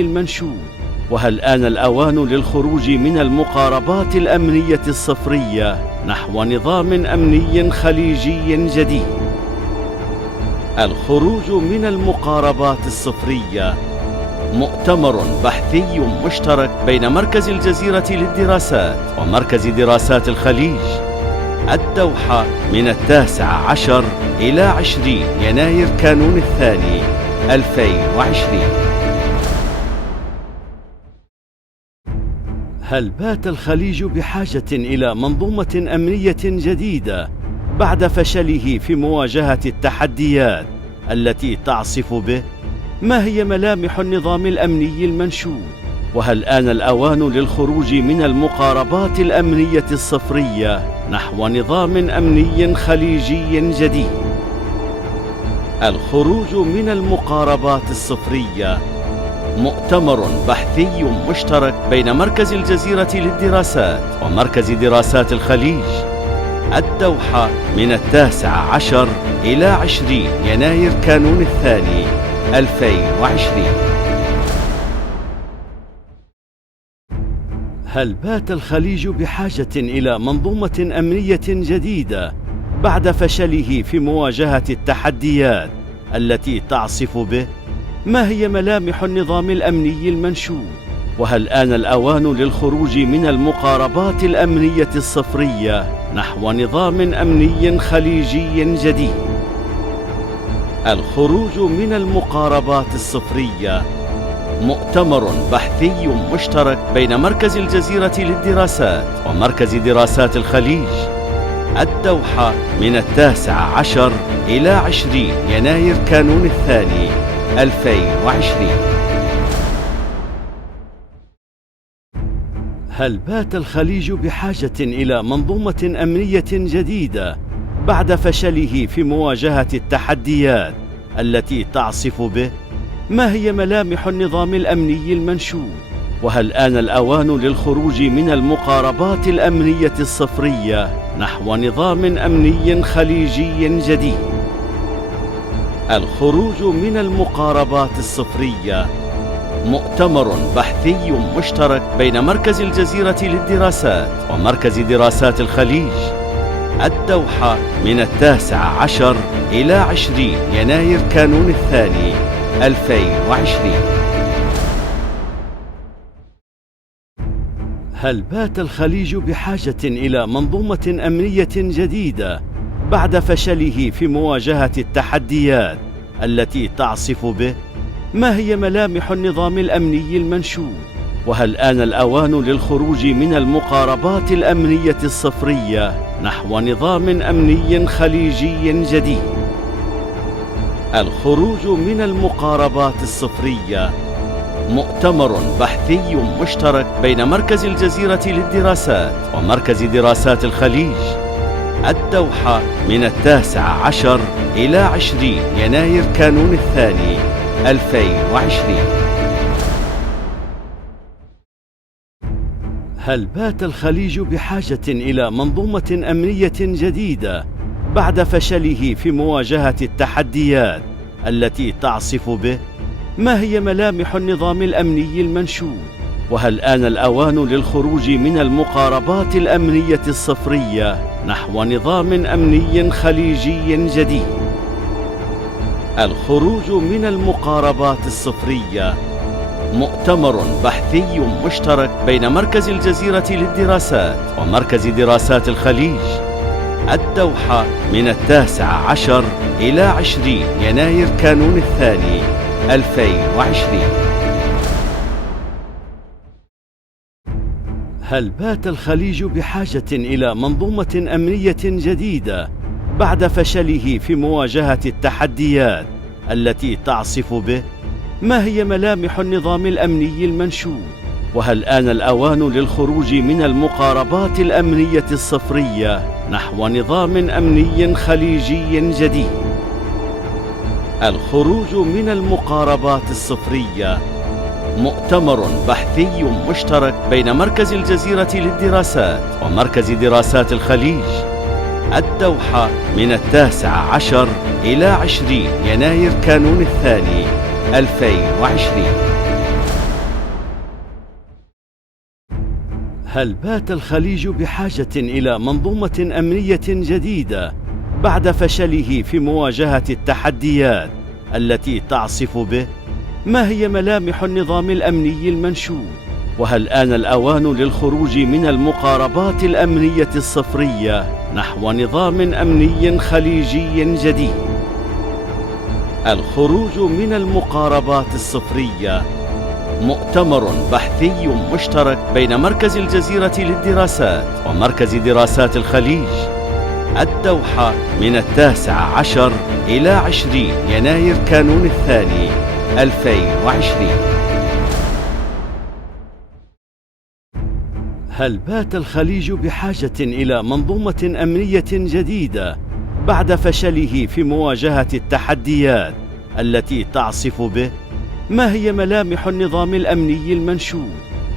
المنشود. وهل آن الأوان للخروج من المقاربات الأمنية الصفرية نحو نظام أمني خليجي جديد؟ الخروج من المقاربات الصفرية مؤتمر بحثي مشترك بين مركز الجزيرة للدراسات ومركز دراسات الخليج، الدوحة، من 19 إلى 20 يناير كانون الثاني 2020. هل بات الخليج بحاجة إلى منظومة أمنية جديدة بعد فشله في مواجهة التحديات التي تعصف به؟ ما هي ملامح النظام الأمني المنشود؟ وهل آن الأوان للخروج من المقاربات الأمنية الصفرية نحو نظام أمني خليجي جديد؟ الخروج من المقاربات الصفرية مؤتمر بحثي مشترك بين مركز الجزيرة للدراسات ومركز دراسات الخليج، الدوحة، من 19 إلى 20 يناير كانون الثاني 2020. هل بات الخليج بحاجة إلى منظومة أمنية جديدة بعد فشله في مواجهة التحديات التي تعصف به؟ ما هي ملامح النظام الأمني المنشود؟ وهل آن الأوان للخروج من المقاربات الأمنية الصفرية نحو نظام أمني خليجي جديد؟ الخروج من المقاربات الصفرية مؤتمر بحثي مشترك بين مركز الجزيرة للدراسات ومركز دراسات الخليج، الدوحة، من 19 إلى 20 يناير كانون الثاني 2020. هل بات الخليج بحاجة إلى منظومة أمنية جديدة بعد فشله في مواجهة التحديات التي تعصف به؟ ما هي ملامح النظام الأمني المنشود؟ وهل آن الأوان للخروج من المقاربات الأمنية الصفرية نحو نظام أمني خليجي جديد؟ الخروج من المقاربات الصفرية مؤتمر بحثي مشترك بين مركز الجزيرة للدراسات ومركز دراسات الخليج، الدوحة، من 19 إلى 20 يناير كانون الثاني 2020. هل بات الخليج بحاجة إلى منظومة أمنية جديدة بعد فشله في مواجهة التحديات التي تعصف به؟ ما هي ملامح النظام الأمني المنشود؟ وهل آن الأوان للخروج من المقاربات الأمنية الصفرية نحو نظام أمني خليجي جديد؟ الخروج من المقاربات الصفرية مؤتمر بحثي مشترك بين مركز الجزيرة للدراسات ومركز دراسات الخليج، الدوحة، من 19 إلى 20 يناير كانون الثاني 2020. هل بات الخليج بحاجة إلى منظومة أمنية جديدة بعد فشله في مواجهة التحديات التي تعصف به؟ ما هي ملامح النظام الأمني المنشود؟ وهل آن الأوان للخروج من المقاربات الأمنية الصفرية نحو نظام أمني خليجي جديد؟ الخروج من المقاربات الصفرية مؤتمر بحثي مشترك بين مركز الجزيرة للدراسات ومركز دراسات الخليج، الدوحة، من 19 إلى 20 يناير كانون الثاني 2020. هل بات الخليج بحاجة إلى منظومة أمنية جديدة بعد فشله في مواجهة التحديات التي تعصف به؟ ما هي ملامح النظام الأمني المنشود؟ وهل آن الأوان للخروج من المقاربات الأمنية الصفرية نحو نظام أمني خليجي جديد؟ الخروج من المقاربات الصفرية مؤتمر بحثي مشترك بين مركز الجزيرة للدراسات ومركز دراسات الخليج، الدوحة، من 19 إلى 20 يناير كانون الثاني 2020. هل بات الخليج بحاجة إلى منظومة أمنية جديدة بعد فشله في مواجهة التحديات التي تعصف به؟ ما هي ملامح النظام الأمني المنشود؟ وهل آن الأوان للخروج من المقاربات الأمنية الصفرية نحو نظام أمني خليجي جديد؟ الخروج من المقاربات الصفرية مؤتمر بحثي مشترك بين مركز الجزيرة للدراسات ومركز دراسات الخليج، الدوحة، من 19 إلى 20 يناير كانون الثاني 2020. هل بات الخليج بحاجة إلى منظومة أمنية جديدة بعد فشله في مواجهة التحديات التي تعصف به؟ ما هي ملامح النظام الأمني المنشود؟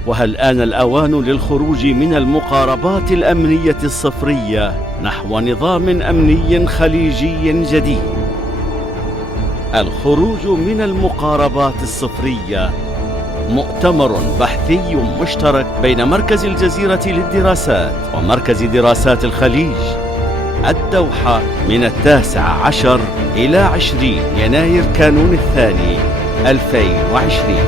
وهل آن الأوان للخروج من المقاربات الأمنية الصفرية نحو نظام أمني خليجي جديد؟ الخروج من المقاربات الصفرية مؤتمر بحثي مشترك بين مركز الجزيرة للدراسات ومركز دراسات الخليج، الدوحة، من 19 إلى 20 يناير كانون الثاني 2020.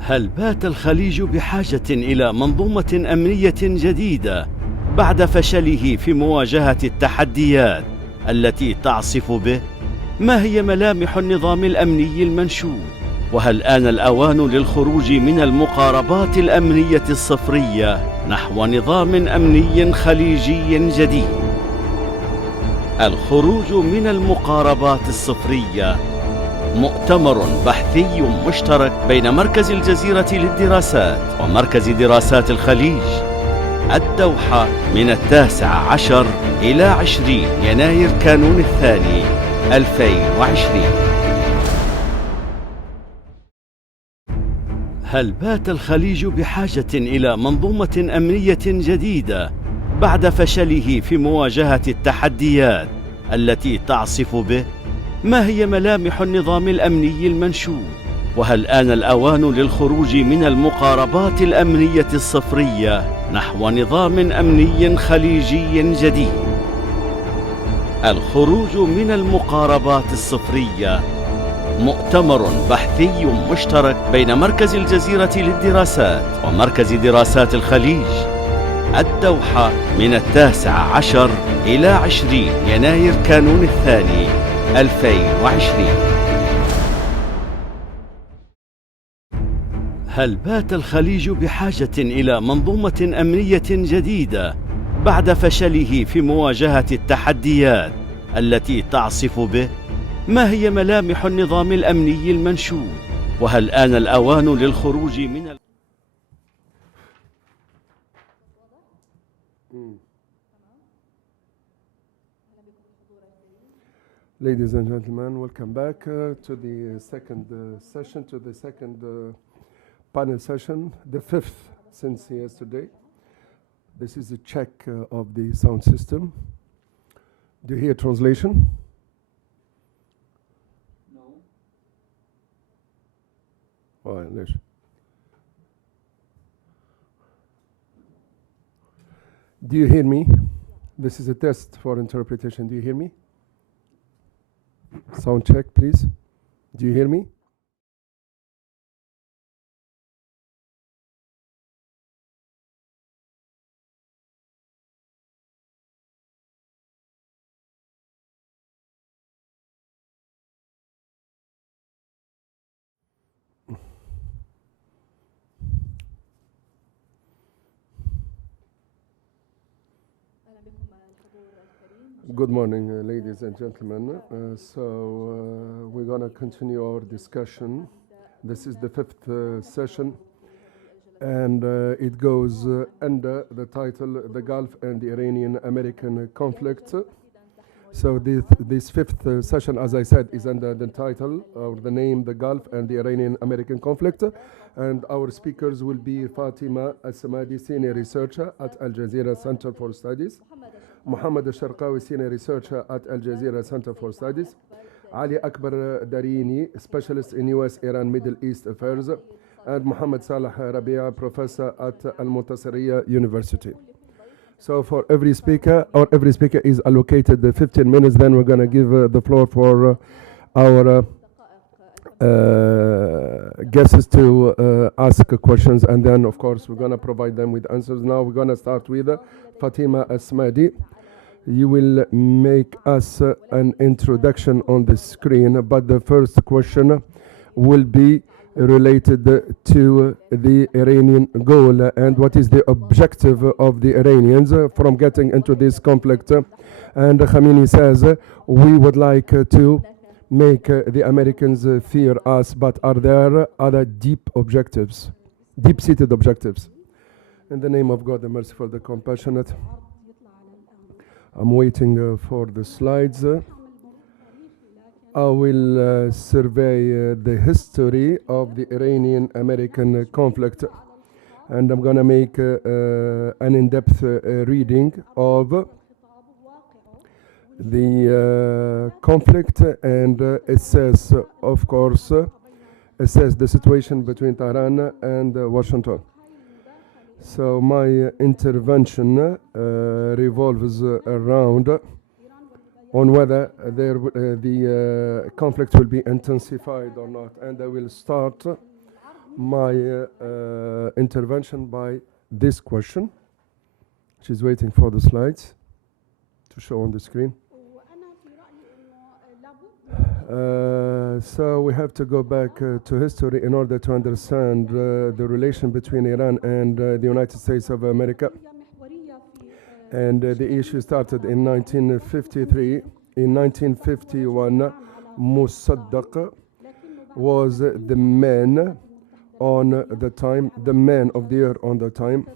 هل بات الخليج بحاجة إلى منظومة أمنية جديدة بعد فشله في مواجهة التحديات التي تعصف به؟ ما هي ملامح النظام الأمني المنشود؟ وهل آن الأوان للخروج من المقاربات الأمنية الصفرية نحو نظام أمني خليجي جديد؟ الخروج من المقاربات الصفرية مؤتمر بحثي مشترك بين مركز الجزيرة للدراسات ومركز دراسات الخليج، الدوحة، من 19 إلى 20 يناير كانون الثاني 2020. هل بات الخليج بحاجة إلى منظومة أمنية جديدة بعد فشله في مواجهة التحديات التي تعصف به؟ ما هي ملامح النظام الأمني المنشود؟ وهل آن الأوان للخروج من المقاربات الأمنية الصفرية نحو نظام أمني خليجي جديد؟ الخروج من المقاربات الصفرية مؤتمر بحثي مشترك بين مركز الجزيرة للدراسات ومركز دراسات الخليج، الدوحة، من 19 إلى 20 يناير كانون الثاني 2020. هل بات الخليج بحاجة إلى منظومة أمنية جديدة بعد فشله في مواجهة التحديات التي تعصف به؟ ما هي ملامح النظام الأمني المنشود؟ وهل آن الأوان للخروج من Ladies and gentlemen, welcome back to the second session, to the second panel session, the fifth since yesterday. This is a check of the sound system. Do you hear translation? No. ليش؟ Do you hear me? This is a test for interpretation. Do you hear me? Sound check, please. Do you hear me? Good morning, ladies and gentlemen. We're going to continue our discussion. This is the fifth session, and it goes under the title, The Gulf and the Iranian-American Conflict. So this fifth session, as I said, is under the title or the name, The Gulf and the Iranian-American Conflict. And our speakers will be Fatima Al-Samadi, Senior Researcher at Al Jazeera Center for Studies, Muhammad Al-Sharqawi, Senior Researcher at Al Jazeera Center for Studies, Ali Akbar Darini, Specialist in U.S. Iran Middle East Affairs, and Muhammad Saleh Rabia, professor at Al Muntasiriya University. So for every speaker is allocated 15 minutes. Then we're going to give the floor for our guests to ask questions, and then of course we're going to provide them with answers. Now we're going to start with Fatima Asmadi. You will make us an introduction on the screen, but the first question will be related to the Iranian goal and what is the objective of the Iranians from getting into this conflict. And Khamenei says, we would like to make the Americans fear us, but are there other deep-seated objectives? In the name of God, the merciful, the compassionate. I'm waiting for the slides. I will survey the history of the Iranian-American conflict, and I'm going to make an in-depth reading of the conflict and assess, of course, the situation between Tehran and Washington. So my intervention revolves around on whether the conflict will be intensified or not. And I will start my intervention by this question, which is waiting for the slides to show on the screen. So we have to go back to history in order to understand the relation between Iran and the United States of America. And the issue started in 1953. In 1951, Mossadegh was the man on the time, the man of the year on the time.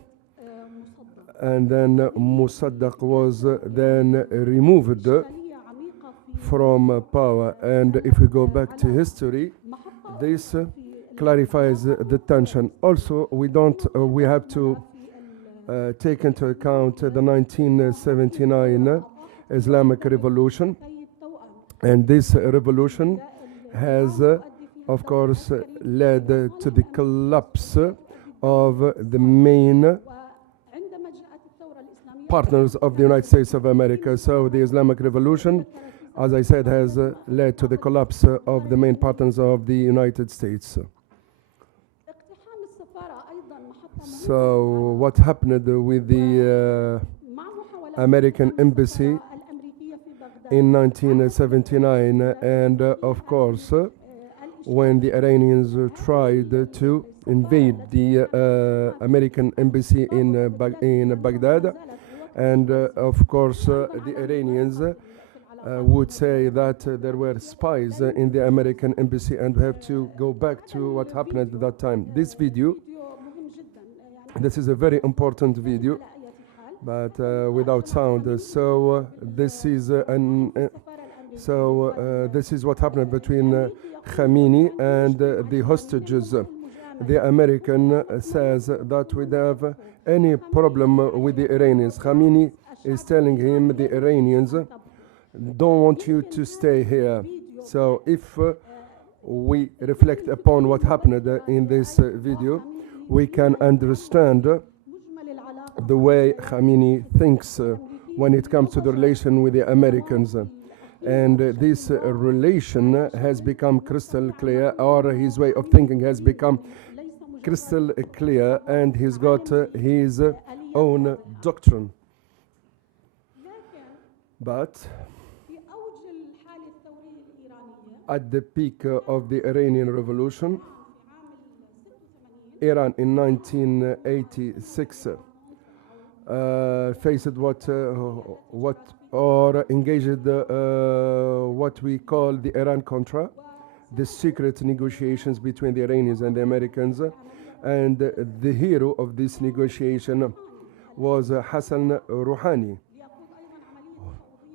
And then Mossadegh was then removed from power. And if we go back to history, this clarifies the tension. Also, we have to take into account the 1979 Islamic Revolution, and this revolution has, of course, led to the collapse of the main partners of the United States of America. So the Islamic Revolution, as I said, has led to the collapse of the main partners of the United States. So what happened with the American embassy in 1979, and of course when the Iranians tried to invade the American embassy in Baghdad, and of course the Iranians would say that there were spies in the American embassy, and we have to go back to what happened at that time. This is a very important video, but without sound. So this is this is what happened between Khamenei and the hostages. The American says that we don't have any problem with the Iranians. Khamenei is telling him the Iranians don't want you to stay here. So if we reflect upon what happened in this video, we can understand the way Khamenei thinks when it comes to the relation with the Americans. And this relation has become crystal clear, or his way of thinking has become crystal clear, and he's got his own doctrine. But at the peak of the Iranian Revolution, Iran in 1986 faced engaged what we call the Iran-Contra, the secret negotiations between the Iranians and the Americans. And the hero of this negotiation was Hassan Rouhani,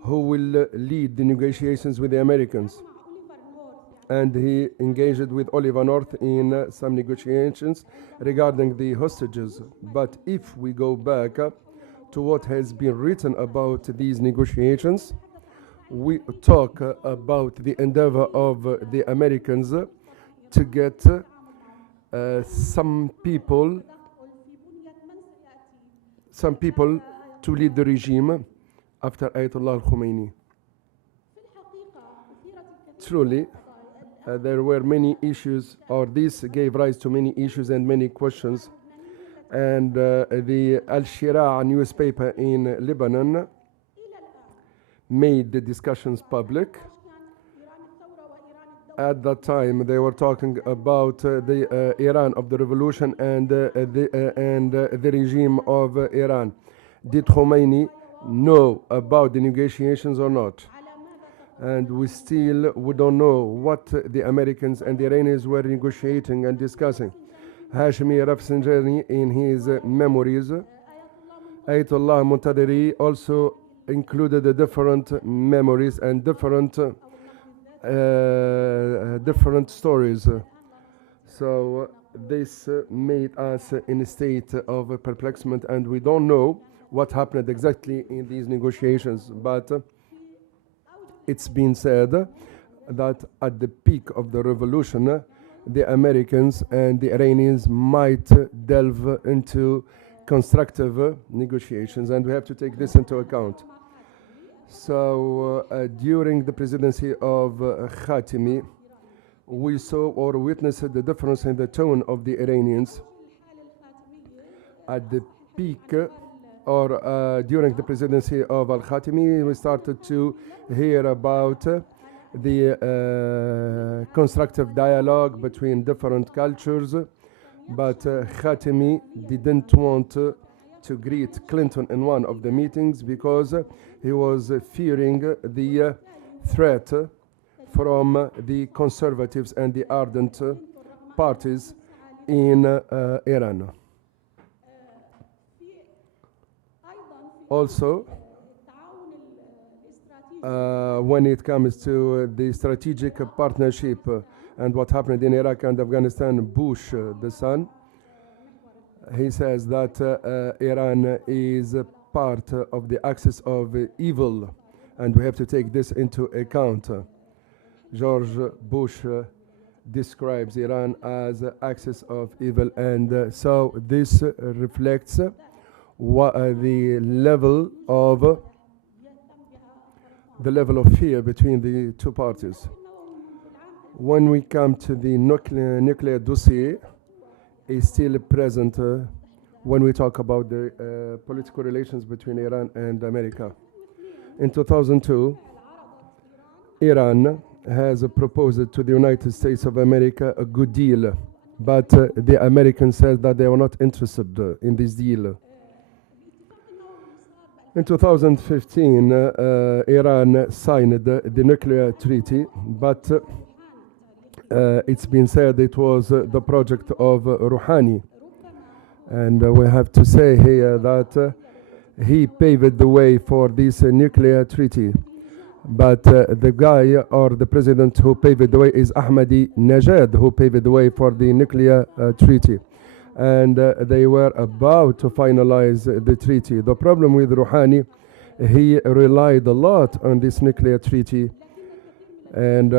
who will lead the negotiations with the Americans. And he engaged with Oliver North in some negotiations regarding the hostages. But if we go back to what has been written about these negotiations, we talk about the endeavor of the Americans to get some people to lead the regime after Ayatollah al-Khomeini. Truly, there were many issues, or this gave rise to many issues and many questions. And the Al-Shira newspaper in Lebanon made the discussions public. At that time, they were talking about the Iran of the revolution and the regime of Iran. Did Khomeini know about the negotiations or not? And we don't know what the Americans and the Iranians were negotiating and discussing. Hashemi Rafsanjani, in his memories, Ayatollah Muntadiri also included the different memories and different stories. So this made us in a state of perplexity, and we don't know what happened exactly in these negotiations. But it's been said that at the peak of the revolution, the Americans and the Iranians might delve into constructive negotiations, and we have to take this into account. So during the presidency of Khatami, we saw or witnessed the difference in the tone of the Iranians. At the peak, or during the presidency of Al-Khatami, we started to hear about the constructive dialogue between different cultures, but Khatami didn't want to greet Clinton in one of the meetings because he was fearing the threat from the conservatives and the ardent parties in Iran. Also, when it comes to the strategic partnership and what happened in Iraq and Afghanistan, Bush, the son, he says that Iran is a part of the axis of evil, and we have to take this into account. George Bush describes Iran as an axis of evil, and so this reflects the level of fear between the two parties. When we come to the nuclear dossier, is still present when we talk about the political relations between Iran and America. In 2002, Iran has proposed to the United States of America a good deal, but the Americans said that they were not interested in this deal. In 2015, Iran signed the nuclear treaty, but it's been said it was the project of Rouhani. And we have to say here that he paved the way for this nuclear treaty. But the guy or the president who paved the way is Ahmadinejad, who paved the way for the nuclear treaty. And they were about to finalize the treaty. The problem with Rouhani, he relied a lot on this nuclear treaty, and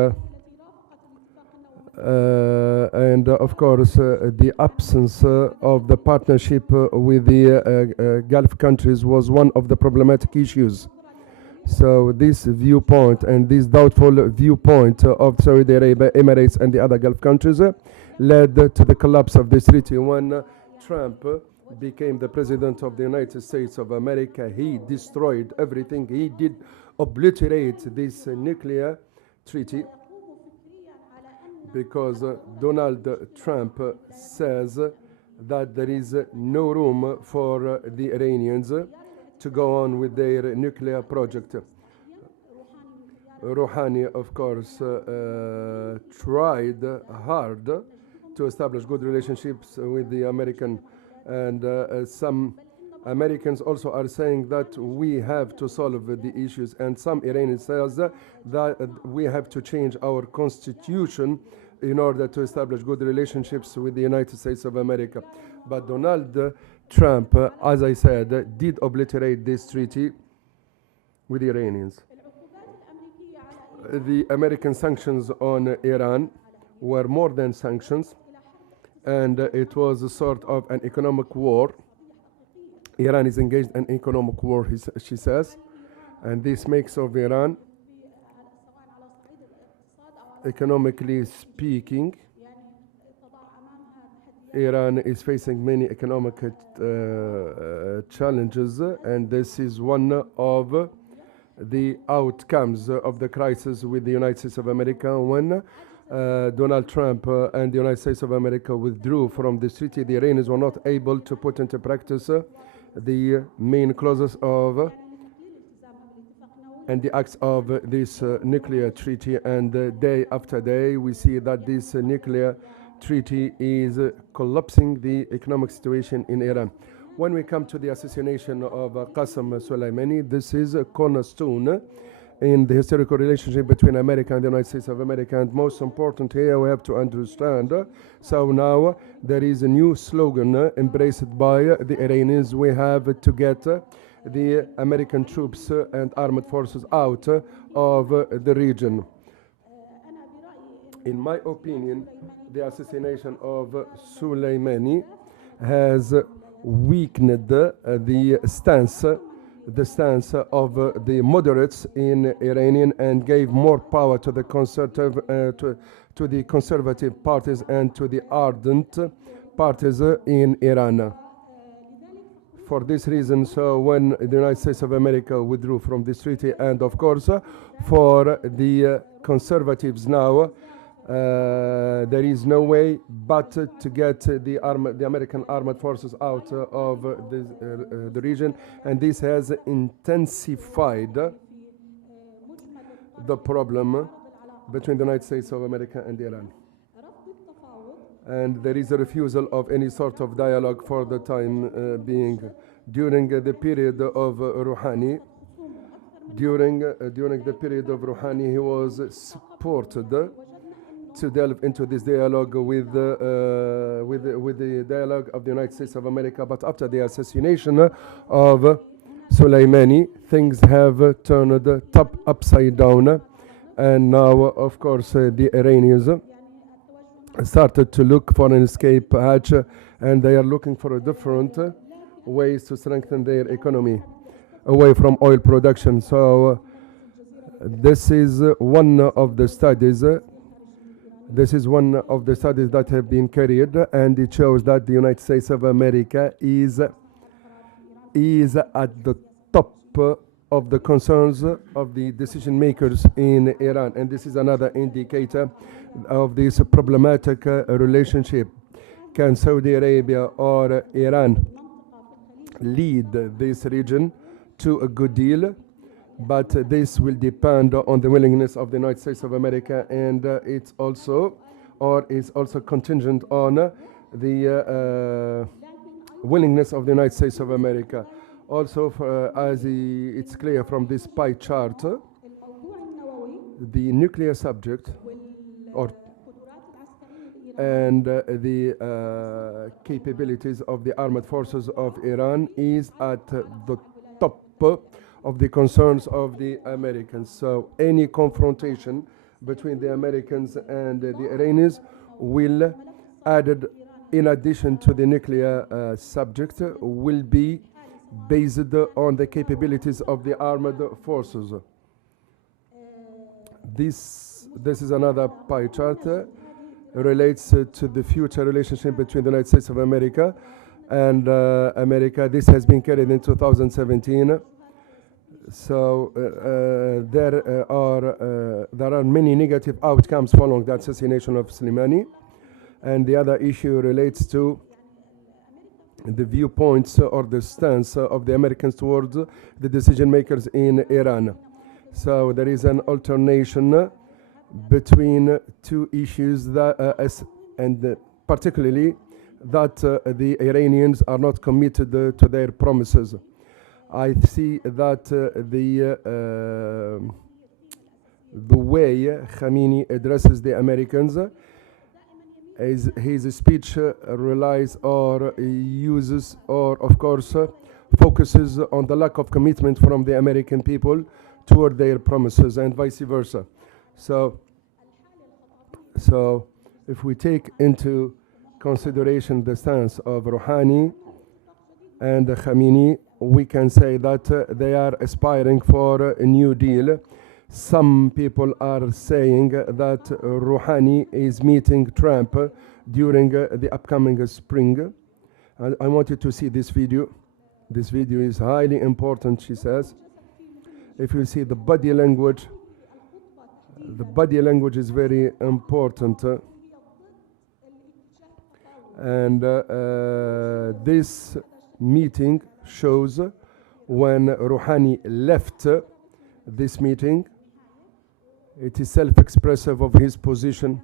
of course the absence of the partnership with the Gulf countries was one of the problematic issues. So this viewpoint and this doubtful viewpoint of Saudi Arabia, Emirates and the other Gulf countries led to the collapse of this treaty. When Trump became the president of the United States of America, he destroyed everything. He did obliterate this nuclear treaty because Donald Trump says that there is no room for the Iranians to go on with their nuclear project. Rouhani, of course, tried hard to establish good relationships with the American, and some Americans also are saying that we have to solve the issues, and some Iranians says that we have to change our constitution in order to establish good relationships with the United States of America. But Donald Trump, as I said, did obliterate this treaty with the Iranians. The American sanctions on Iran were more than sanctions. and it was a sort of an economic war. Iran is engaged in economic war, she says, and this makes of Iran, economically speaking, Iran is facing many economic challenges, and this is one of the outcomes of the crisis with the United States of America. When Donald Trump and the United States of America withdrew from this treaty, the Iranians were not able to put into practice the main clauses of and the acts of this nuclear treaty, and day after day we see that this nuclear treaty is collapsing the economic situation in Iran. When we come to the assassination of Qasem Soleimani, this is a cornerstone in the historical relationship between America and the United States of America. And most important here, we have to understand, so now there is a new slogan embraced by the Iranians. We have to get the American troops and armed forces out of the region. In my opinion, the assassination of Soleimani has weakened the stance of the moderates in Iranian and gave more power to the to the conservative parties and to the ardent parties in Iran. For this reason, so when the United States of America withdrew from this treaty, and of course for the conservatives now, there is no way but to get the American armed forces out of the region, and this has intensified the problem between the United States of America and Iran. And there is a refusal of any sort of dialogue for the time being. During the period of Rouhani, during the period of Rouhani, he was supported to delve into this dialogue with the dialogue of the United States of America. But after the assassination of Soleimani, things have turned upside down, and now, of course, the Iranians started to look for an escape hatch, and they are looking for different ways to strengthen their economy away from oil production. So this is one of the studies. This is one of the studies that have been carried, and it shows that the United States of America is at the top of the concerns of the decision makers in Iran. And this is another indicator of this problematic relationship. Can Saudi Arabia or Iran lead this region to a good deal? But this will depend on the willingness of the United States of America, and it's also contingent on the willingness of the United States of America. Also, it's clear from this pie chart, the nuclear subject and the capabilities of the armed forces of Iran is at the top of the concerns of the Americans. So any confrontation between the Americans and the Iranians will, added in addition to the nuclear subject, will be based on the capabilities of the armed forces. This is another pie chart, relates to the future relationship between the United States of America and America. This has been carried in 2017. So there are many negative outcomes following the assassination of Soleimani, and the other issue relates to the viewpoints or the stance of the Americans towards the decision makers in Iran. So there is an alternation between two issues that, and particularly that the Iranians are not committed to their promises. I see that the way Khamenei addresses the Americans is his speech relies or uses or, of course, focuses on the lack of commitment from the American people toward their promises and vice versa. So if we take into consideration the stance of Rouhani and Khamenei, we can say that they are aspiring for a new deal. Some people are saying that Rouhani is meeting Trump during the upcoming spring. I wanted to see this video. This video is highly important, she says. If you see the body language is very important. And this meeting shows when Rouhani left this meeting. It is self-expressive of his position,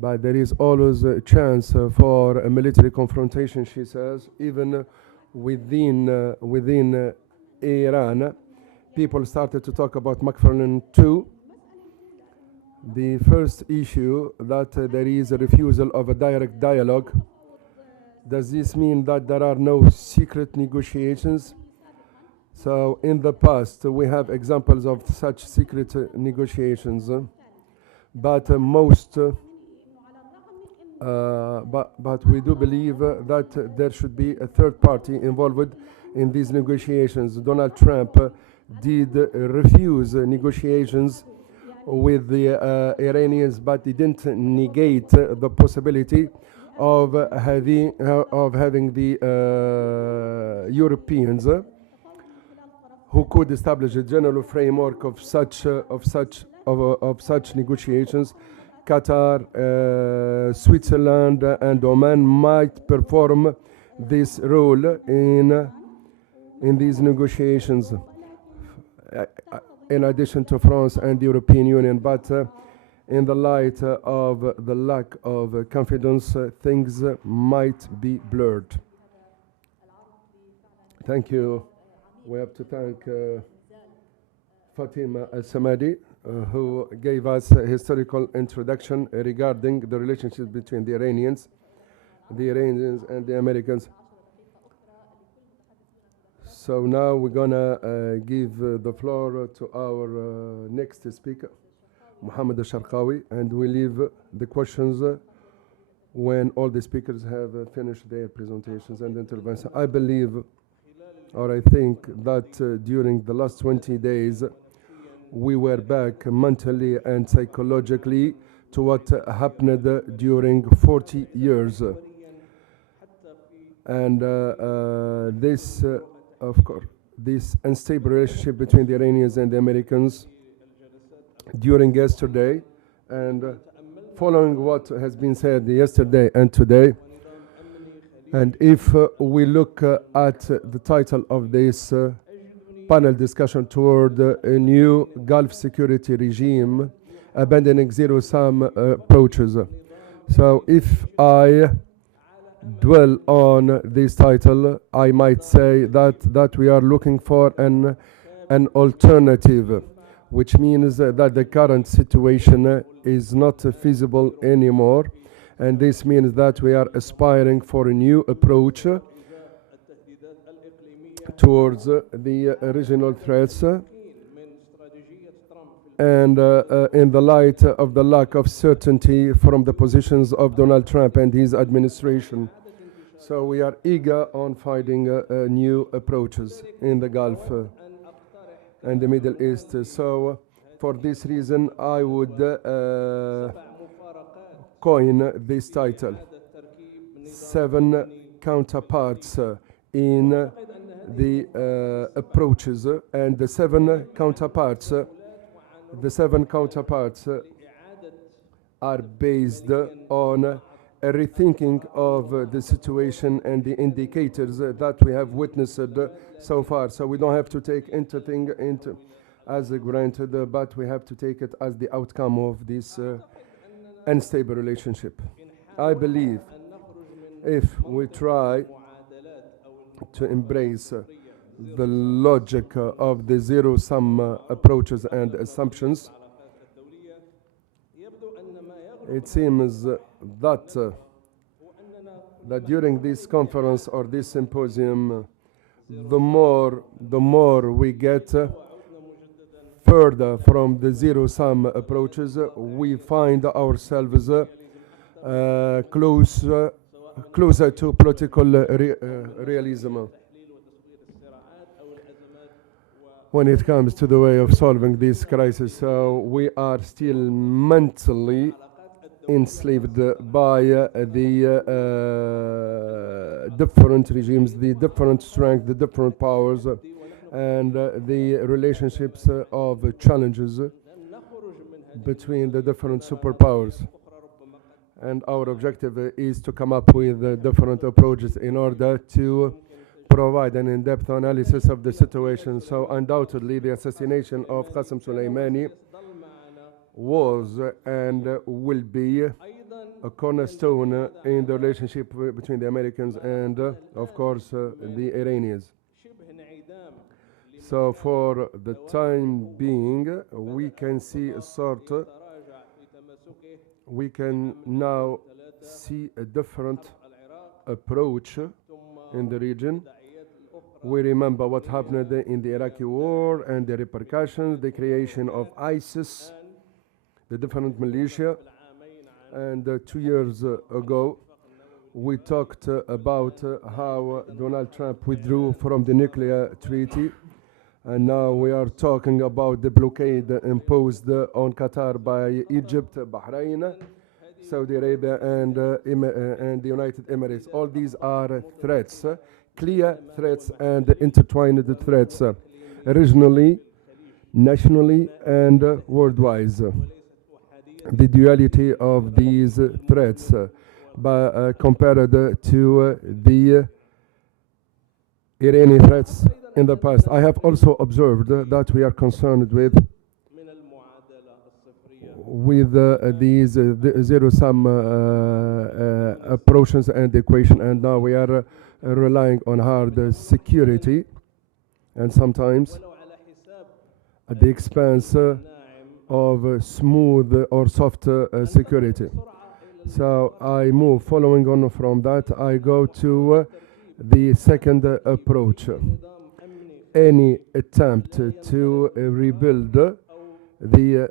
but there is always a chance for a military confrontation, she says, even within Iran. People started to talk about Macfarlane too. The first issue that there is a refusal of a direct dialogue. Does this mean that there are no secret negotiations? So in the past we have examples of such secret negotiations, but we do believe that there should be a third party involved in these negotiations. Donald Trump did refuse negotiations with the Iranians, but he didn't negate the possibility of having the Europeans who could establish a general framework of such negotiations. Qatar, Switzerland, and Oman might perform this role in these negotiations, in addition to France and the European Union. But in the light of the lack of confidence, things might be blurred. Thank you. We have to thank Fatima Al-Samadi, who gave us a historical introduction regarding the relationship between the Iranians and the Americans. So now we're gonna give the floor to our next speaker, Mohammed Al-Sharqawi, and we leave the questions when all the speakers have finished their presentations and interventions. I believe, or I think that during the last 20 days, we were back mentally and psychologically to what happened during 40 years. And this, of course, this unstable relationship between the Iranians and the Americans during yesterday, and following what has been said yesterday and today. And if we look at the title of this panel discussion toward a new Gulf security regime, abandoning zero-sum approaches. So if I dwell on this title, I might say that we are looking for an alternative, which means that the current situation is not feasible anymore. And this means that we are aspiring for a new approach towards the regional threats. And in the light of the lack of certainty from the positions of Donald Trump and his administration. So we are eager on finding new approaches in the Gulf and the Middle East. So for this reason, I would coin this title, 7 counterparts in the approaches, and the 7 counterparts are based on a rethinking of the situation and the indicators that we have witnessed so far. So we don't have to take anything as granted, but we have to take it as the outcome of this unstable relationship. I believe if we try to embrace the logic of the zero-sum approaches and assumptions, it seems that during this conference or this symposium, the more we get further from the zero-sum approaches, we find ourselves closer to political realism when it comes to the way of solving this crisis. So we are still mentally enslaved by the different regimes, the different strength, the different powers, and the relationships of challenges between the different superpowers. And our objective is to come up with different approaches in order to provide an in-depth analysis of the situation. So undoubtedly the assassination of Qasem Soleimani was and will be a cornerstone in the relationship between the Americans and of course the Iranians. So for the time being we can see a sort we can now see a different approach in the region. We remember what happened in the Iraqi war and the repercussions, the creation of ISIS, the different militia. And 2 years ago, we talked about how Donald Trump withdrew from the nuclear treaty. And now we are talking about the blockade imposed on Qatar by Egypt, Bahrain, Saudi Arabia, and the United Emirates. All these are threats, clear threats and intertwined threats, regionally, nationally, and worldwide. The duality of these threats compared to the Iranian threats in the past. I have also observed that we are concerned with these zero-sum approaches and equation, and now we are relying on hard security, and sometimes at the expense of smooth or soft security. So I move, following on from that, I go to the second approach. Any attempt to rebuild the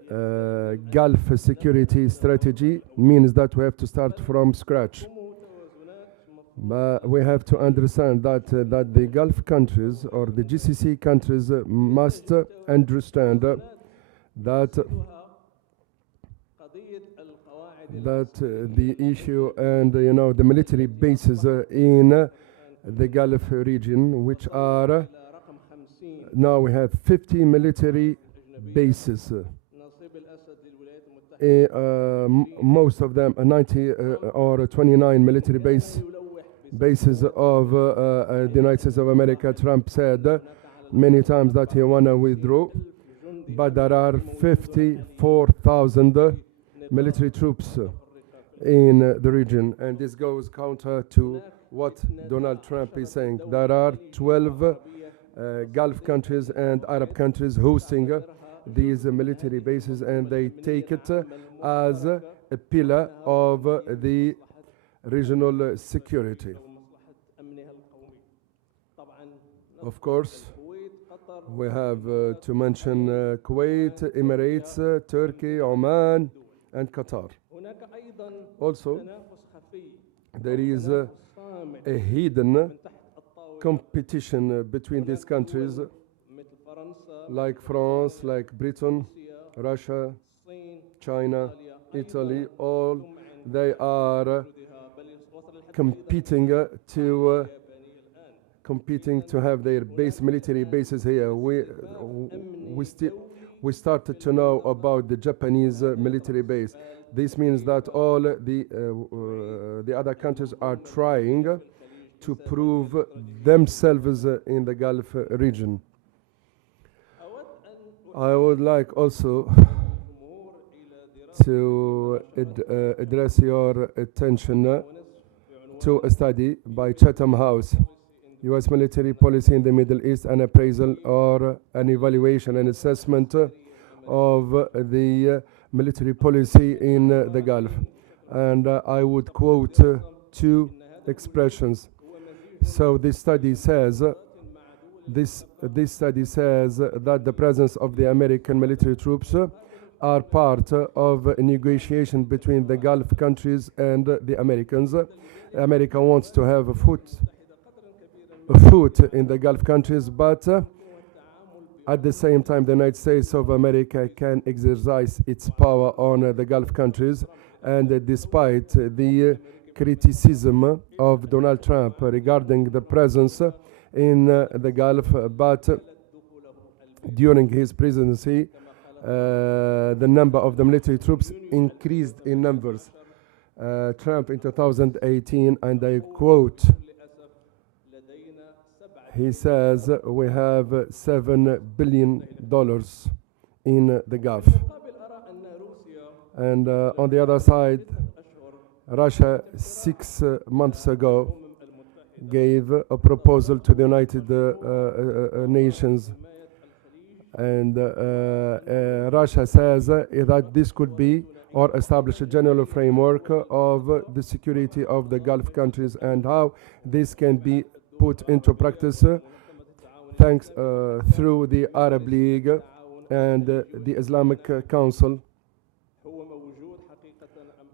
Gulf security strategy means that we have to start from scratch. But we have to understand that the Gulf countries or the GCC countries must understand that the issue and the military bases in the Gulf region, which are now we have 50 military bases. Most of them 90 or 29 military bases of the United States of America. Trump said many times that he want to withdraw, but there are 54,000 military troops in the region, and this goes counter to what Donald Trump is saying. There are 12 Gulf countries and Arab countries hosting these military bases, and they take it as a pillar of the regional security. Of course, we have to mention Kuwait, Emirates, Turkey, Oman, and Qatar. Also, there is a hidden competition between these countries, like France, like Britain, Russia, China, Italy. All they are competing to have their military bases here. We started to know about the Japanese military base. This means that all the other countries are trying to prove themselves in the Gulf region. I would like also to address your attention to a study by Chatham House, U.S. military policy in the Middle East, an appraisal or an evaluation and assessment of the military policy in the Gulf. And I would quote two expressions. So this study says that the presence of the American military troops are part of a negotiation between the Gulf countries and the Americans. America wants to have a foot in the Gulf countries, but at the same time, the United States of America can exercise its power on the Gulf countries. And despite the criticism of Donald Trump regarding the presence in the Gulf, but during his presidency, the number of the military troops increased in numbers. Trump in 2018, and I quote, he says, we have $7 billion in the Gulf. And on the other side, Russia 6 months ago gave a proposal to the United Nations, and Russia says that this could be or establish a general framework of the security of the Gulf countries and how this can be put into practice thanks through the Arab League and the Islamic Council.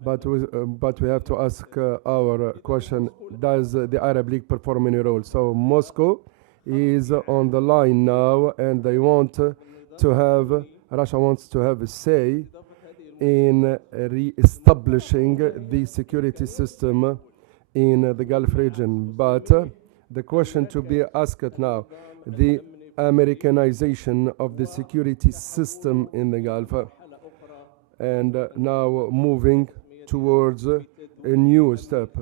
But we have to ask our question, does the Arab League perform any role? So Moscow is on the line now, and they want to have, Russia wants to have a say in re-establishing the security system in the Gulf region. But the question to be asked now, the Americanization of the security system in the Gulf, and now moving towards a new step.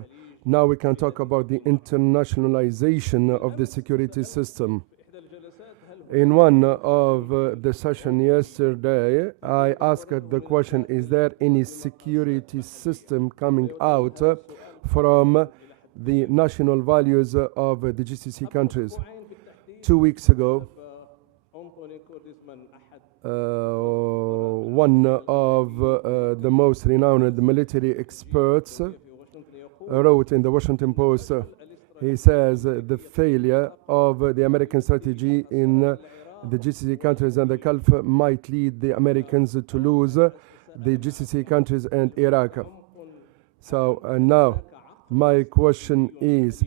Now we can talk about the internationalization of the security system. In one of the session yesterday, I asked the question, is there any security system coming out from the national values of the GCC countries? 2 weeks ago, one of the most renowned military experts wrote in the Washington Post, he says the failure of the American strategy in the GCC countries and the Gulf might lead the Americans to lose the GCC countries and Iraq. So now my question is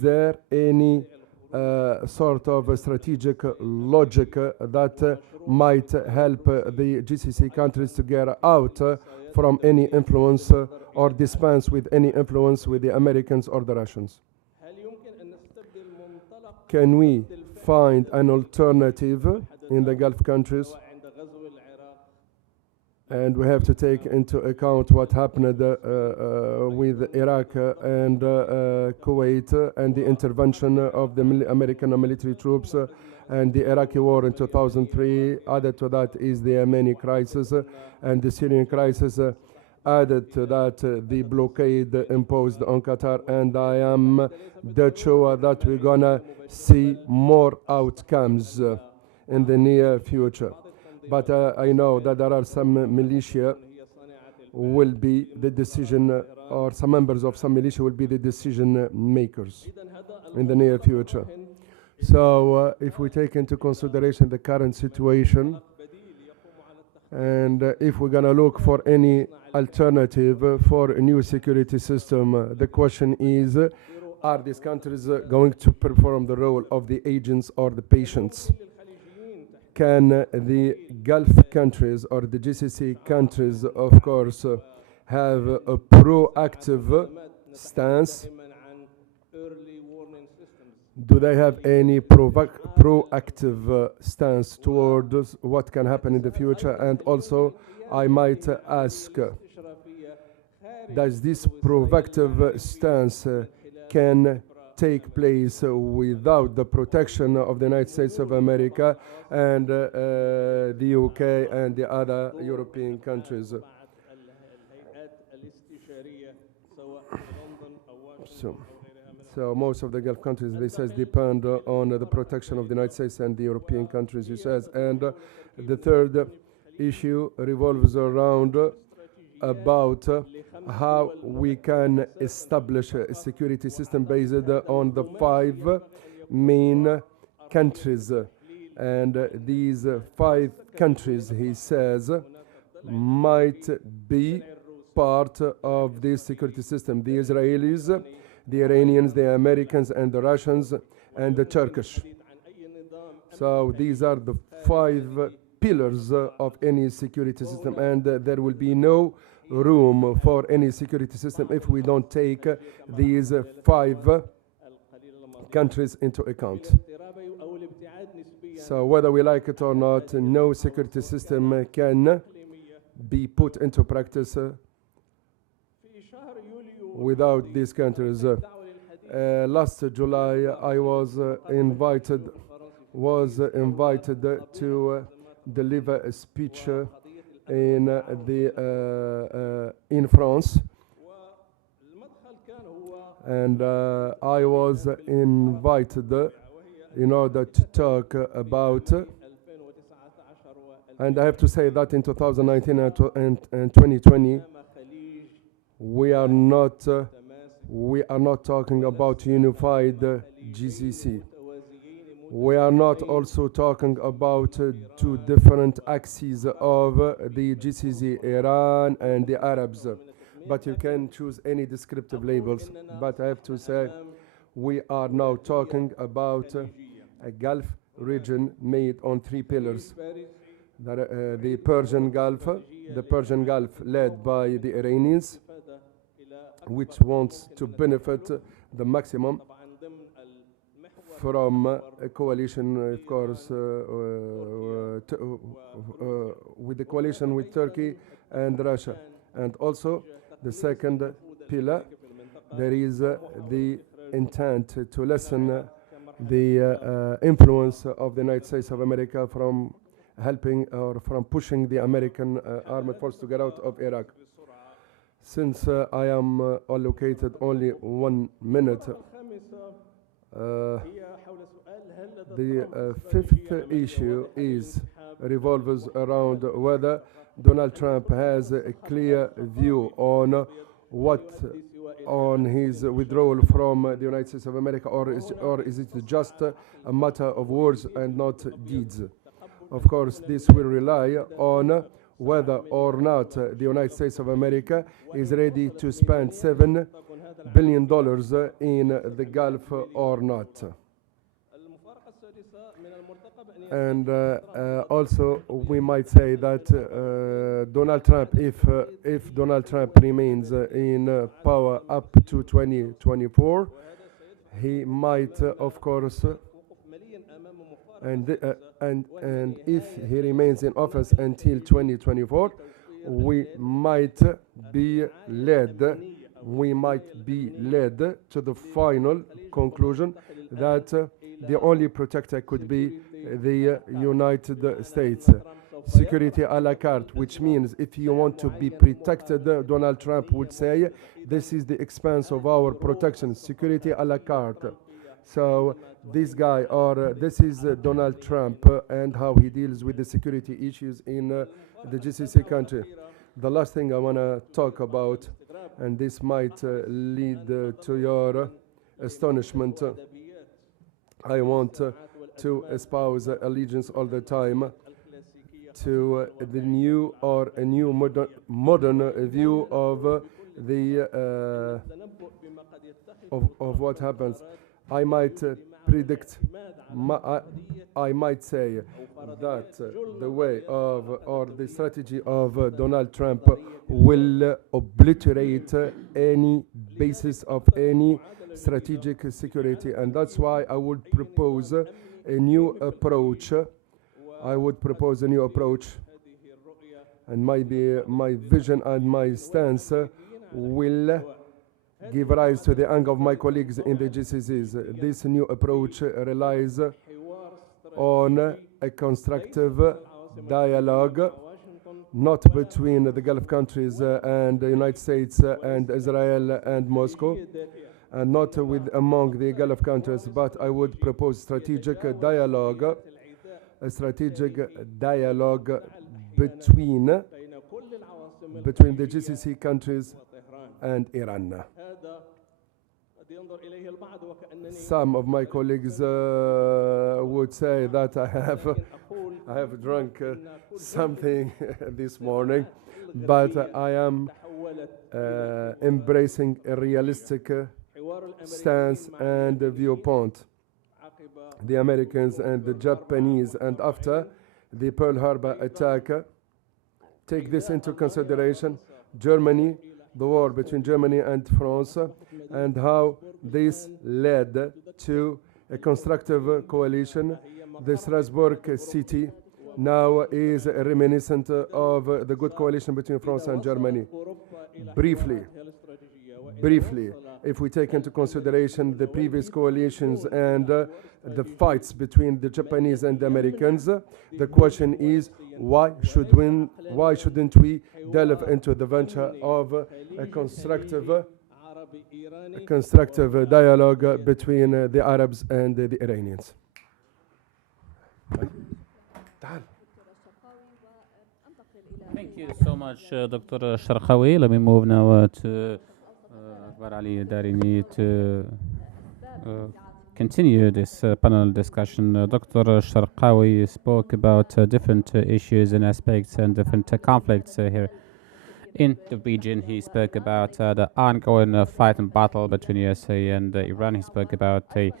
there any sort of a strategic logic that might help the GCC countries to get out from any influence or dispense with any influence with the Americans or the Russians? Can we find an alternative in the Gulf countries? And we have to take into account what happened with Iraq and Kuwait and the intervention of the American military troops and the Iraqi war in 2003. Added to that is the Yemeni crisis and the Syrian crisis. Added to that, the blockade imposed on Qatar, and I am dead sure that we're gonna see more outcomes in the near future. But I know that there are some militia will be the decision, or some members of some militia will be the decision makers in the near future. So if we take into consideration the current situation, and if we're going to look for any alternative for a new security system, the question is, are these countries going to perform the role of the agents or the patients? Can the Gulf countries or the GCC countries, of course, have a proactive stance? Do they have any proactive stance towards what can happen in the future? And also, I might ask, does this proactive stance can take place without the protection of the United States of America and the UK and the other European countries? So most of the Gulf countries, they says, depend on the protection of the United States and the European countries, he says. And the third issue revolves around about how we can establish a security system based on the 5 main countries. And these 5 countries, he says, might be part of this security system. The Israelis, the Iranians, the Americans, and the Russians, and the Turkish. So these are the 5 pillars of any security system, and there will be no room for any security system if we don't take these 5 countries into account. So whether we like it or not, no security system can be put into practice without these countries. Last July, I was invited to deliver a speech in France, and I was invited in order to talk about, and I have to say that in 2019 and 2020, we are not talking about unified GCC. We are not also talking about 2 different axes of the GCC, Iran and the Arabs. But you can choose any descriptive labels. But I have to say, we are now talking about a Gulf region made on 3 pillars. The Persian Gulf led by the Iranians, which wants to benefit the maximum from a coalition, of course, with the coalition with Turkey and Russia. And also, the second pillar, there is the intent to lessen the influence of the United States of America from helping or from pushing the American armed force to get out of Iraq. Since I am allocated only 1 minute, the 5th issue revolves around whether Donald Trump has a clear view on his withdrawal from the United States of America, or is it just a matter of words and not deeds? Of course, this will rely on whether or not the United States of America is ready to spend $7 billion in the Gulf or not. And also, we might say that Donald Trump, if Donald Trump remains in power up to 2024, he might, of course, and if he remains in office until 2024, we might be led to the final conclusion that the only protector could be the United States. Security a la carte, which means if you want to be protected, Donald Trump would say, this is the expense of our protection, security a la carte. So this guy, or this is Donald Trump and how he deals with the security issues in the GCC country. The last thing I want to talk about, and this might lead to your astonishment, I want to espouse allegiance all the time to the new or a new modern view of the of what happens. I might predict, I might say that the way of or the strategy of Donald Trump will obliterate any basis of any strategic security, and that's why I would propose a new approach. And maybe my vision and my stance will give rise to the anger of my colleagues in the GCCs. This new approach relies on a constructive dialogue, not between the Gulf countries and the United States and Israel and Moscow, and not among the Gulf countries, but I would propose a strategic dialogue between the GCC countries and Iran. Some of my colleagues would say that I have drunk something this morning, but I am embracing a realistic stance and viewpoint. The Americans and the Japanese, and after the Pearl Harbor attack, take this into consideration. Germany, the war between Germany and France, and how this led to a constructive coalition. The Strasbourg city now is reminiscent of the good coalition between France and Germany. Briefly, if we take into consideration the previous coalitions and the fights between the Japanese and the Americans, the question is why shouldn't we delve into the venture of a constructive dialogue between the Arabs and the Iranians? Thank you so much, Dr. Sharqawi. Let me move now to Akbar Ali Darini to continue this panel discussion. Dr. Sharqawi spoke about different issues and aspects and different conflicts here in the region. He spoke about the ongoing fight and battle between USA and Iran. He spoke about the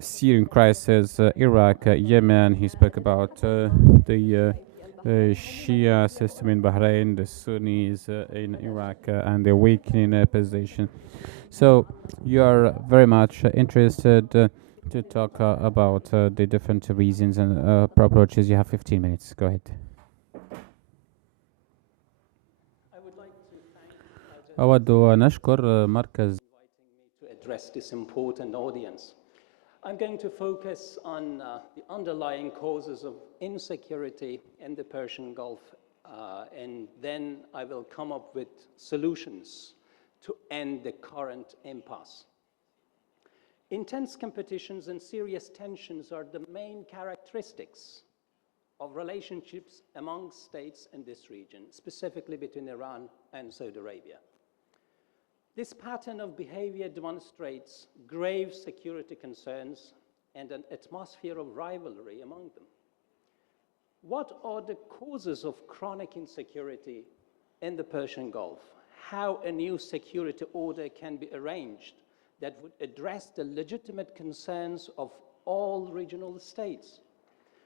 Syrian crisis, Iraq, Yemen. He spoke about the Shia system in Bahrain, the Sunnis in Iraq, and the weakening position. So you are very much interested to talk about the different reasons and approaches. You have 15 minutes. Go ahead. أود أن أشكر مركز to address this important audience. I'm going to focus on the underlying causes of insecurity in the Persian Gulf, and then I will come up with solutions to end the current impasse. Intense competitions and serious tensions are the main characteristics of relationships among states in this region, specifically between Iran and Saudi Arabia. This pattern of behavior demonstrates grave security concerns and an atmosphere of rivalry among them. What are the causes of chronic insecurity in the Persian Gulf? How a new security order can be arranged that would address the legitimate concerns of all regional states?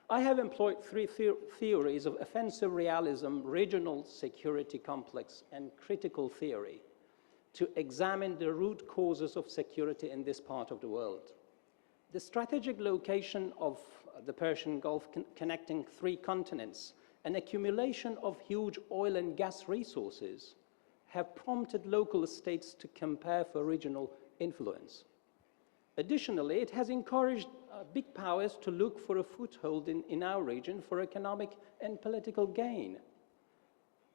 I have employed three theories of offensive realism, regional security complex, and critical theory to examine the root causes of security in this part of the world. The strategic location of the Persian Gulf connecting three continents, an accumulation of huge oil and gas resources, have prompted local states to compare for regional influence. Additionally, it has encouraged big powers to look for a foothold in our region for economic and political gain.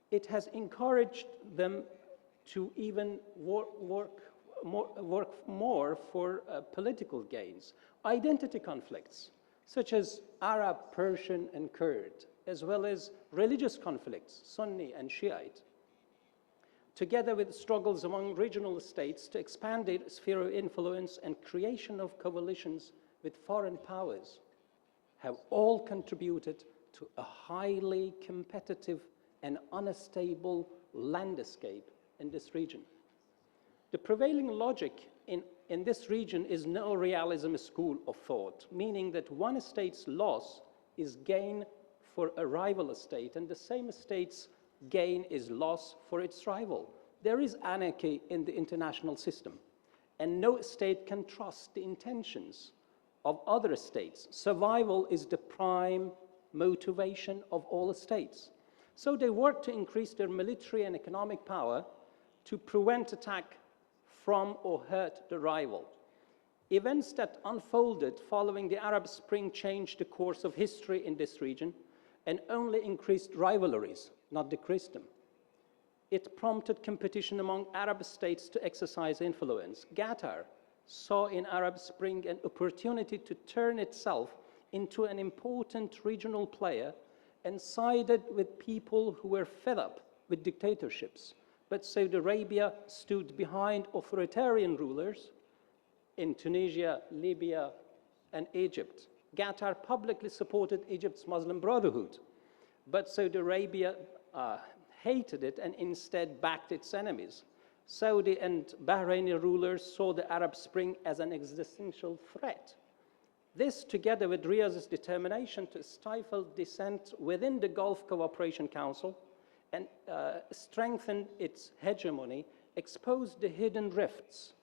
It has encouraged them to even work more for political gains. Identity conflicts, such as Arab, Persian, and Kurd, as well as religious conflicts, Sunni and Shiite, together with struggles among regional states to expand their sphere of influence and creation of coalitions with foreign powers, have all contributed to a highly competitive and unstable landscape in this region. The prevailing logic in this region is neo-realism school of thought, meaning that one state's loss is gain for a rival state, and the same state's gain is loss for its rival. There is anarchy in the international system, and no state can trust the intentions of other states. Survival is the prime motivation of all states. So they work to increase their military and economic power to prevent attack from or hurt the rival. Events that unfolded following the Arab Spring changed the course of history in this region and only increased rivalries, not decreased them. It prompted competition among Arab states to exercise influence. Qatar saw in Arab Spring an opportunity to turn itself into an important regional player and sided with people who were fed up with dictatorships, but Saudi Arabia stood behind authoritarian rulers in Tunisia, Libya, and Egypt. Qatar publicly supported Egypt's Muslim Brotherhood, but Saudi Arabia hated it and instead backed its enemies. Saudi and Bahraini rulers saw the Arab Spring as an existential threat. This, together with Riyadh's determination to stifle dissent within the Gulf Cooperation Council and strengthen its hegemony, exposed the hidden rifts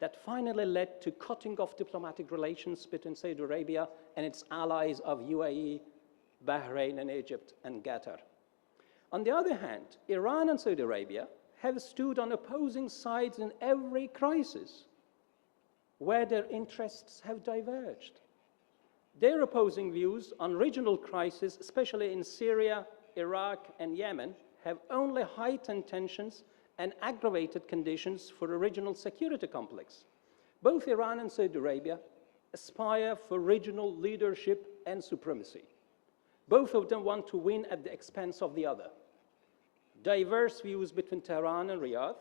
that finally led to cutting off diplomatic relations between Saudi Arabia and its allies of UAE, Bahrain, and Egypt, and Qatar. On the other hand, Iran and Saudi Arabia have stood on opposing sides in every crisis where their interests have diverged. Their opposing views on regional crises, especially in Syria, Iraq, and Yemen, have only heightened tensions and aggravated conditions for a regional security complex. Both Iran and Saudi Arabia aspire for regional leadership and supremacy. Both of them want to win at the expense of the other. Diverse views between Tehran and Riyadh,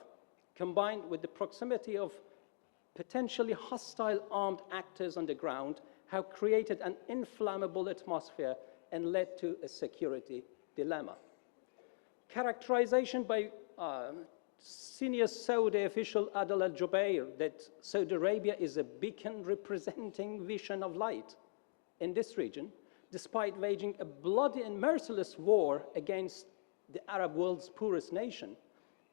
combined with the proximity of potentially hostile armed actors on the ground, have created an inflammable atmosphere and led to a security dilemma. Characterization by senior Saudi official Adel al-Jubair that Saudi Arabia is a beacon representing vision of light in this region, despite waging a bloody and merciless war against the Arab world's poorest nation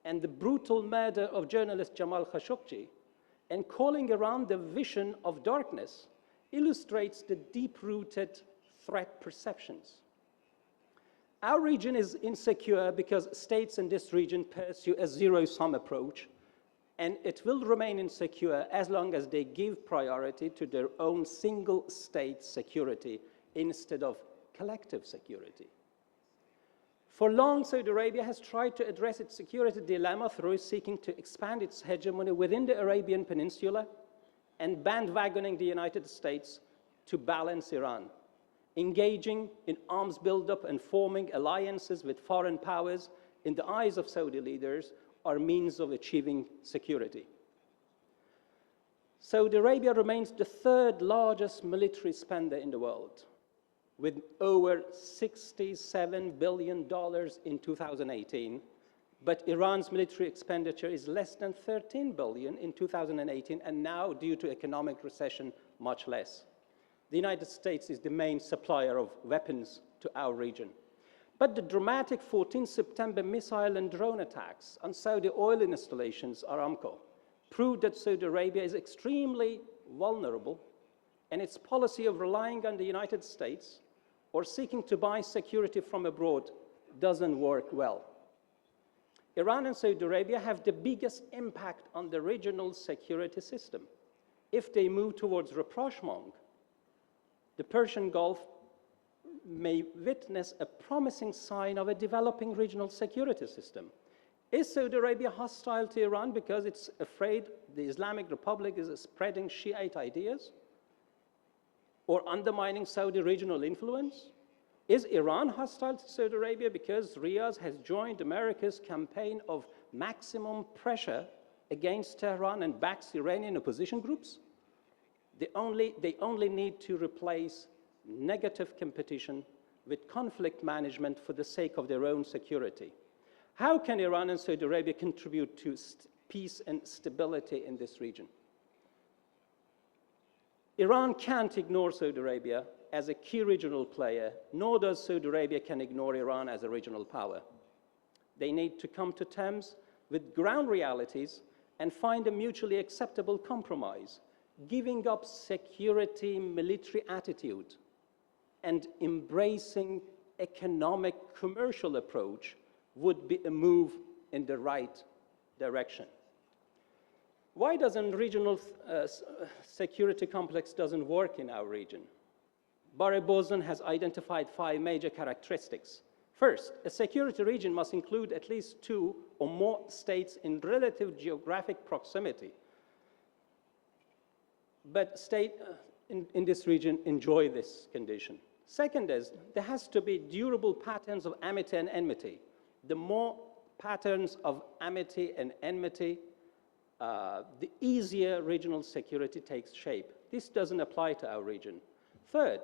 and the brutal murder of journalist Jamal Khashoggi, and calling Iran the vision of darkness, illustrates the deep-rooted threat perceptions. Our region is insecure because states in this region pursue a zero-sum approach, and it will remain insecure as long as they give priority to their own single-state security instead of collective security. For long, Saudi Arabia has tried to address its security dilemma through seeking to expand its hegemony within the Arabian Peninsula and bandwagoning the United States to balance Iran, engaging in arms buildup and forming alliances with foreign powers in the eyes of Saudi leaders are means of achieving security. Saudi Arabia remains the third largest military spender in the world, with over $67 billion in 2018, but Iran's military expenditure is less than $13 billion in 2018, and now, due to economic recession, much less. The United States is the main supplier of weapons to our region. But the dramatic 14 September missile and drone attacks on Saudi oil installations, Aramco, proved that Saudi Arabia is extremely vulnerable, and its policy of relying on the United States or seeking to buy security from abroad doesn't work well. Iran and Saudi Arabia have the biggest impact on the regional security system. If they move towards rapprochement, the Persian Gulf may witness a promising sign of a developing regional security system. Is Saudi Arabia hostile to Iran because it's afraid the Islamic Republic is spreading Shiite ideas or undermining Saudi regional influence? Is Iran hostile to Saudi Arabia because Riyadh has joined America's campaign of maximum pressure against Tehran and backs Iranian opposition groups? They only need to replace negative competition with conflict management for the sake of their own security. How can Iran and Saudi Arabia contribute to peace and stability in this region? Iran can't ignore Saudi Arabia as a key regional player, nor does Saudi Arabia can ignore Iran as a regional power. They need to come to terms with ground realities and find a mutually acceptable compromise. Giving up security military attitude and embracing economic commercial approach would be a move in the right direction. Why doesn't regional security complex doesn't work in our region? Barry Boson has identified 5 major characteristics. First, a security region must include at least 2 or more states in relative geographic proximity. But states in this region enjoy this condition. Second is, there has to be durable patterns of amity and enmity. The more patterns of amity and enmity, the easier regional security takes shape. This doesn't apply to our region. Third,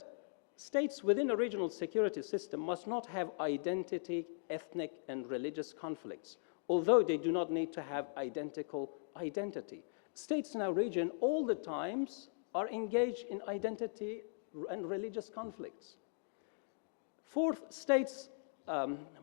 states within a regional security system must not have identity, ethnic, and religious conflicts, although they do not need to have identical identity. States in our region all the times are engaged in identity and religious conflicts. Fourth, states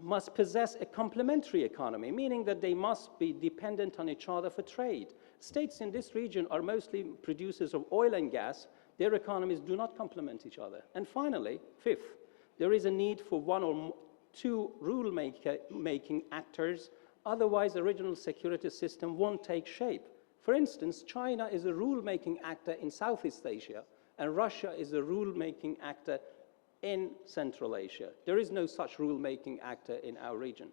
must possess a complementary economy, meaning that they must be dependent on each other for trade. States in this region are mostly producers of oil and gas. Their economies do not complement each other. And finally, fifth, there is a need for one or two rule-making actors, otherwise a regional security system won't take shape. For instance, China is a rule-making actor in Southeast Asia, and Russia is a rule-making actor in Central Asia. There is no such rule-making actor in our region.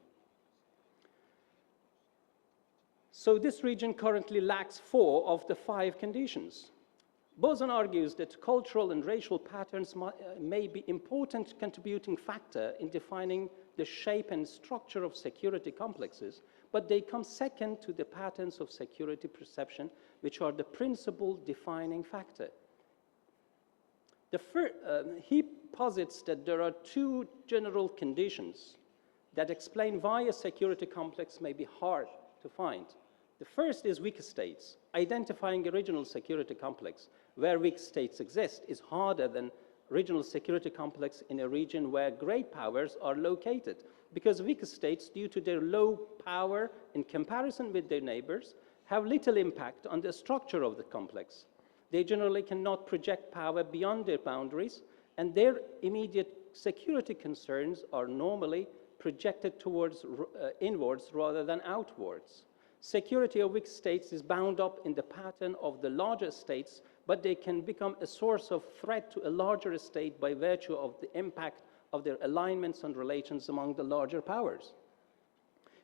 So this region currently lacks 4 of the 5 conditions. Boson argues that cultural and racial patterns may be important contributing factor in defining the shape and structure of security complexes, but they come second to the patterns of security perception, which are the principal defining factor. He posits that there are 2 general conditions that explain why a security complex may be hard to find. The first is weak states. Identifying a regional security complex where weak states exist is harder than regional security complex in a region where great powers are located, because weak states, due to their low power in comparison with their neighbors, have little impact on the structure of the complex. They generally cannot project power beyond their boundaries, and their immediate security concerns are normally projected towards inwards rather than outwards. Security of weak states is bound up in the pattern of the larger states, but they can become a source of threat to a larger state by virtue of the impact of their alignments and relations among the larger powers.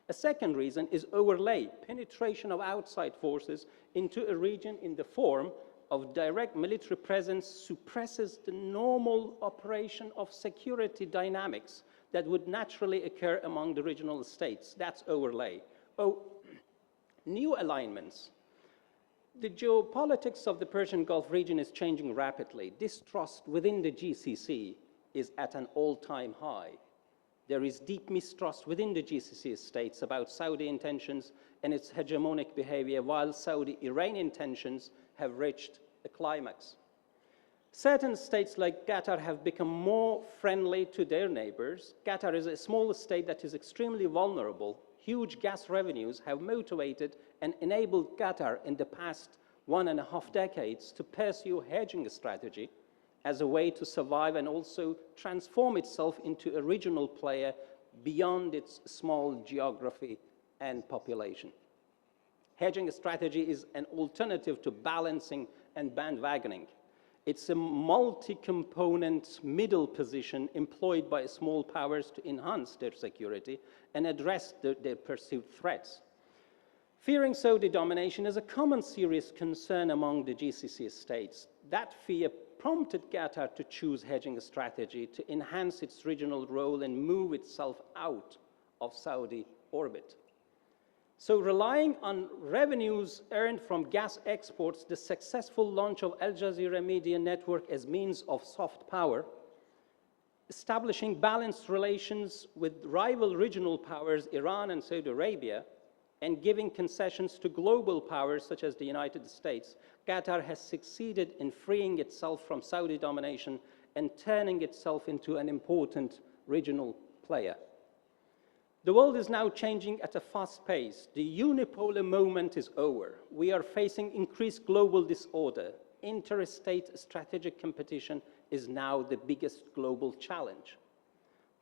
A second reason is overlay. Penetration of outside forces into a region in the form of direct military presence suppresses the normal operation of security dynamics that would naturally occur among the regional states. That's overlay. New alignments. The geopolitics of the Persian Gulf region is changing rapidly. Distrust within the GCC is at an all-time high. There is deep mistrust within the GCC states about Saudi intentions and its hegemonic behavior, while Saudi-Iranian tensions have reached a climax. Certain states like Qatar have become more friendly to their neighbors. Qatar is a small state that is extremely vulnerable. Huge gas revenues have motivated and enabled Qatar in the past 1.5 decades to pursue a hedging strategy as a way to survive and also transform itself into a regional player beyond its small geography and population. Hedging strategy is an alternative to balancing and bandwagoning. It's a multi-component middle position employed by small powers to enhance their security and address their perceived threats. Fearing Saudi domination is a common serious concern among the GCC states. That fear prompted Qatar to choose hedging strategy to enhance its regional role and move itself out of Saudi orbit. So relying on revenues earned from gas exports, the successful launch of Al Jazeera media network as means of soft power, establishing balanced relations with rival regional powers, Iran and Saudi Arabia, and giving concessions to global powers such as the United States, Qatar has succeeded in freeing itself from Saudi domination and turning itself into an important regional player. The world is now changing at a fast pace. The unipolar moment is over. We are facing increased global disorder. Interstate strategic competition is now the biggest global challenge.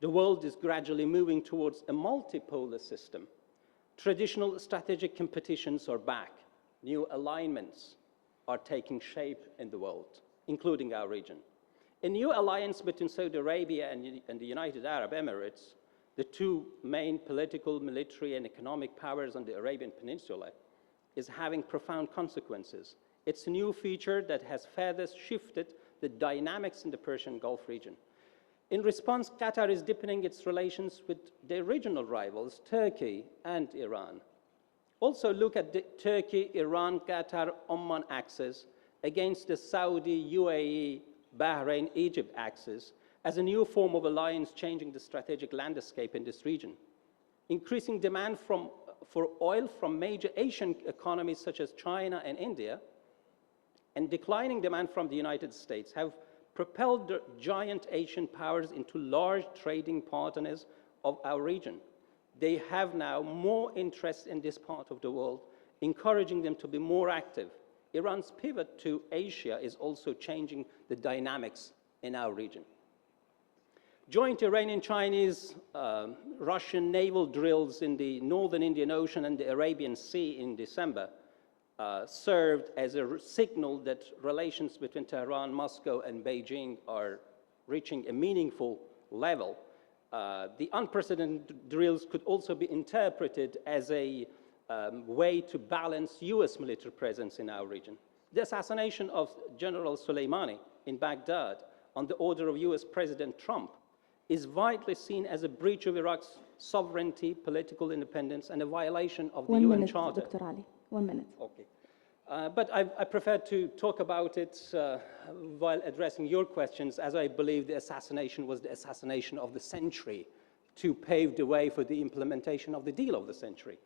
The world is gradually moving towards a multipolar system. Traditional strategic competitions are back. New alignments are taking shape in the world, including our region. A new alliance between Saudi Arabia and the United Arab Emirates, the 2 main political, military, and economic powers on the Arabian Peninsula, is having profound consequences. It's a new feature that has further shifted the dynamics in the Persian Gulf region. In response, Qatar is deepening its relations with their regional rivals, Turkey and Iran. Also look at the Turkey, Iran, Qatar, Oman axis against the Saudi, UAE, Bahrain, Egypt axis as a new form of alliance changing the strategic landscape in this region. Increasing demand for oil from major Asian economies such as China and India, and declining demand from the United States have propelled the giant Asian powers into large trading partners of our region. They have now more interest in this part of the world, encouraging them to be more active. Iran's pivot to Asia is also changing the dynamics in our region. Joint Iranian-Chinese, Russian naval drills in the northern Indian Ocean and the Arabian Sea in December served as a signal that relations between Tehran, Moscow, and Beijing are reaching a meaningful level. The unprecedented drills could also be interpreted as a way to balance US military presence in our region. The assassination of General Soleimani in Baghdad on the order of US President Trump is widely seen as a breach of Iraq's sovereignty, political independence, and a violation of the UN Charter. Dr. Ali. 1 minute. Okay. But I prefer to talk about it while addressing your questions, as I believe the assassination was the assassination of the century to pave the way for the implementation of the deal of the century.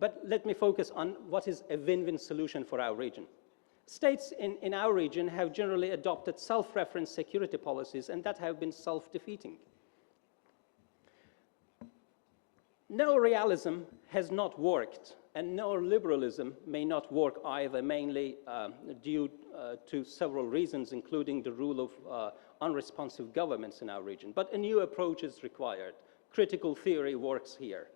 But let me focus on what is a win-win solution for our region. States in our region have generally adopted self-referenced security policies, and that have been self-defeating. Neorealism has not worked, and neoliberalism may not work either, mainly due to several reasons, including the rule of unresponsive governments in our region. But a new approach is required. Critical theory works here.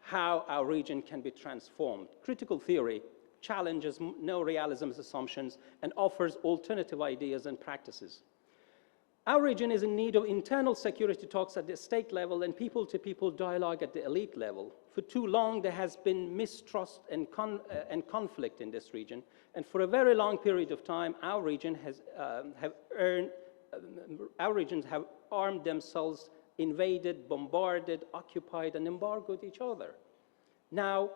How our region can be transformed. Critical theory challenges neorealism's assumptions and offers alternative ideas and practices. Our region is in need of internal security talks at the state level and people-to-people dialogue at the elite level. For too long, there has been mistrust and conflict in this region, and for a very long period of time, our regions have armed themselves, invaded, bombarded, occupied, and embargoed each other. Now,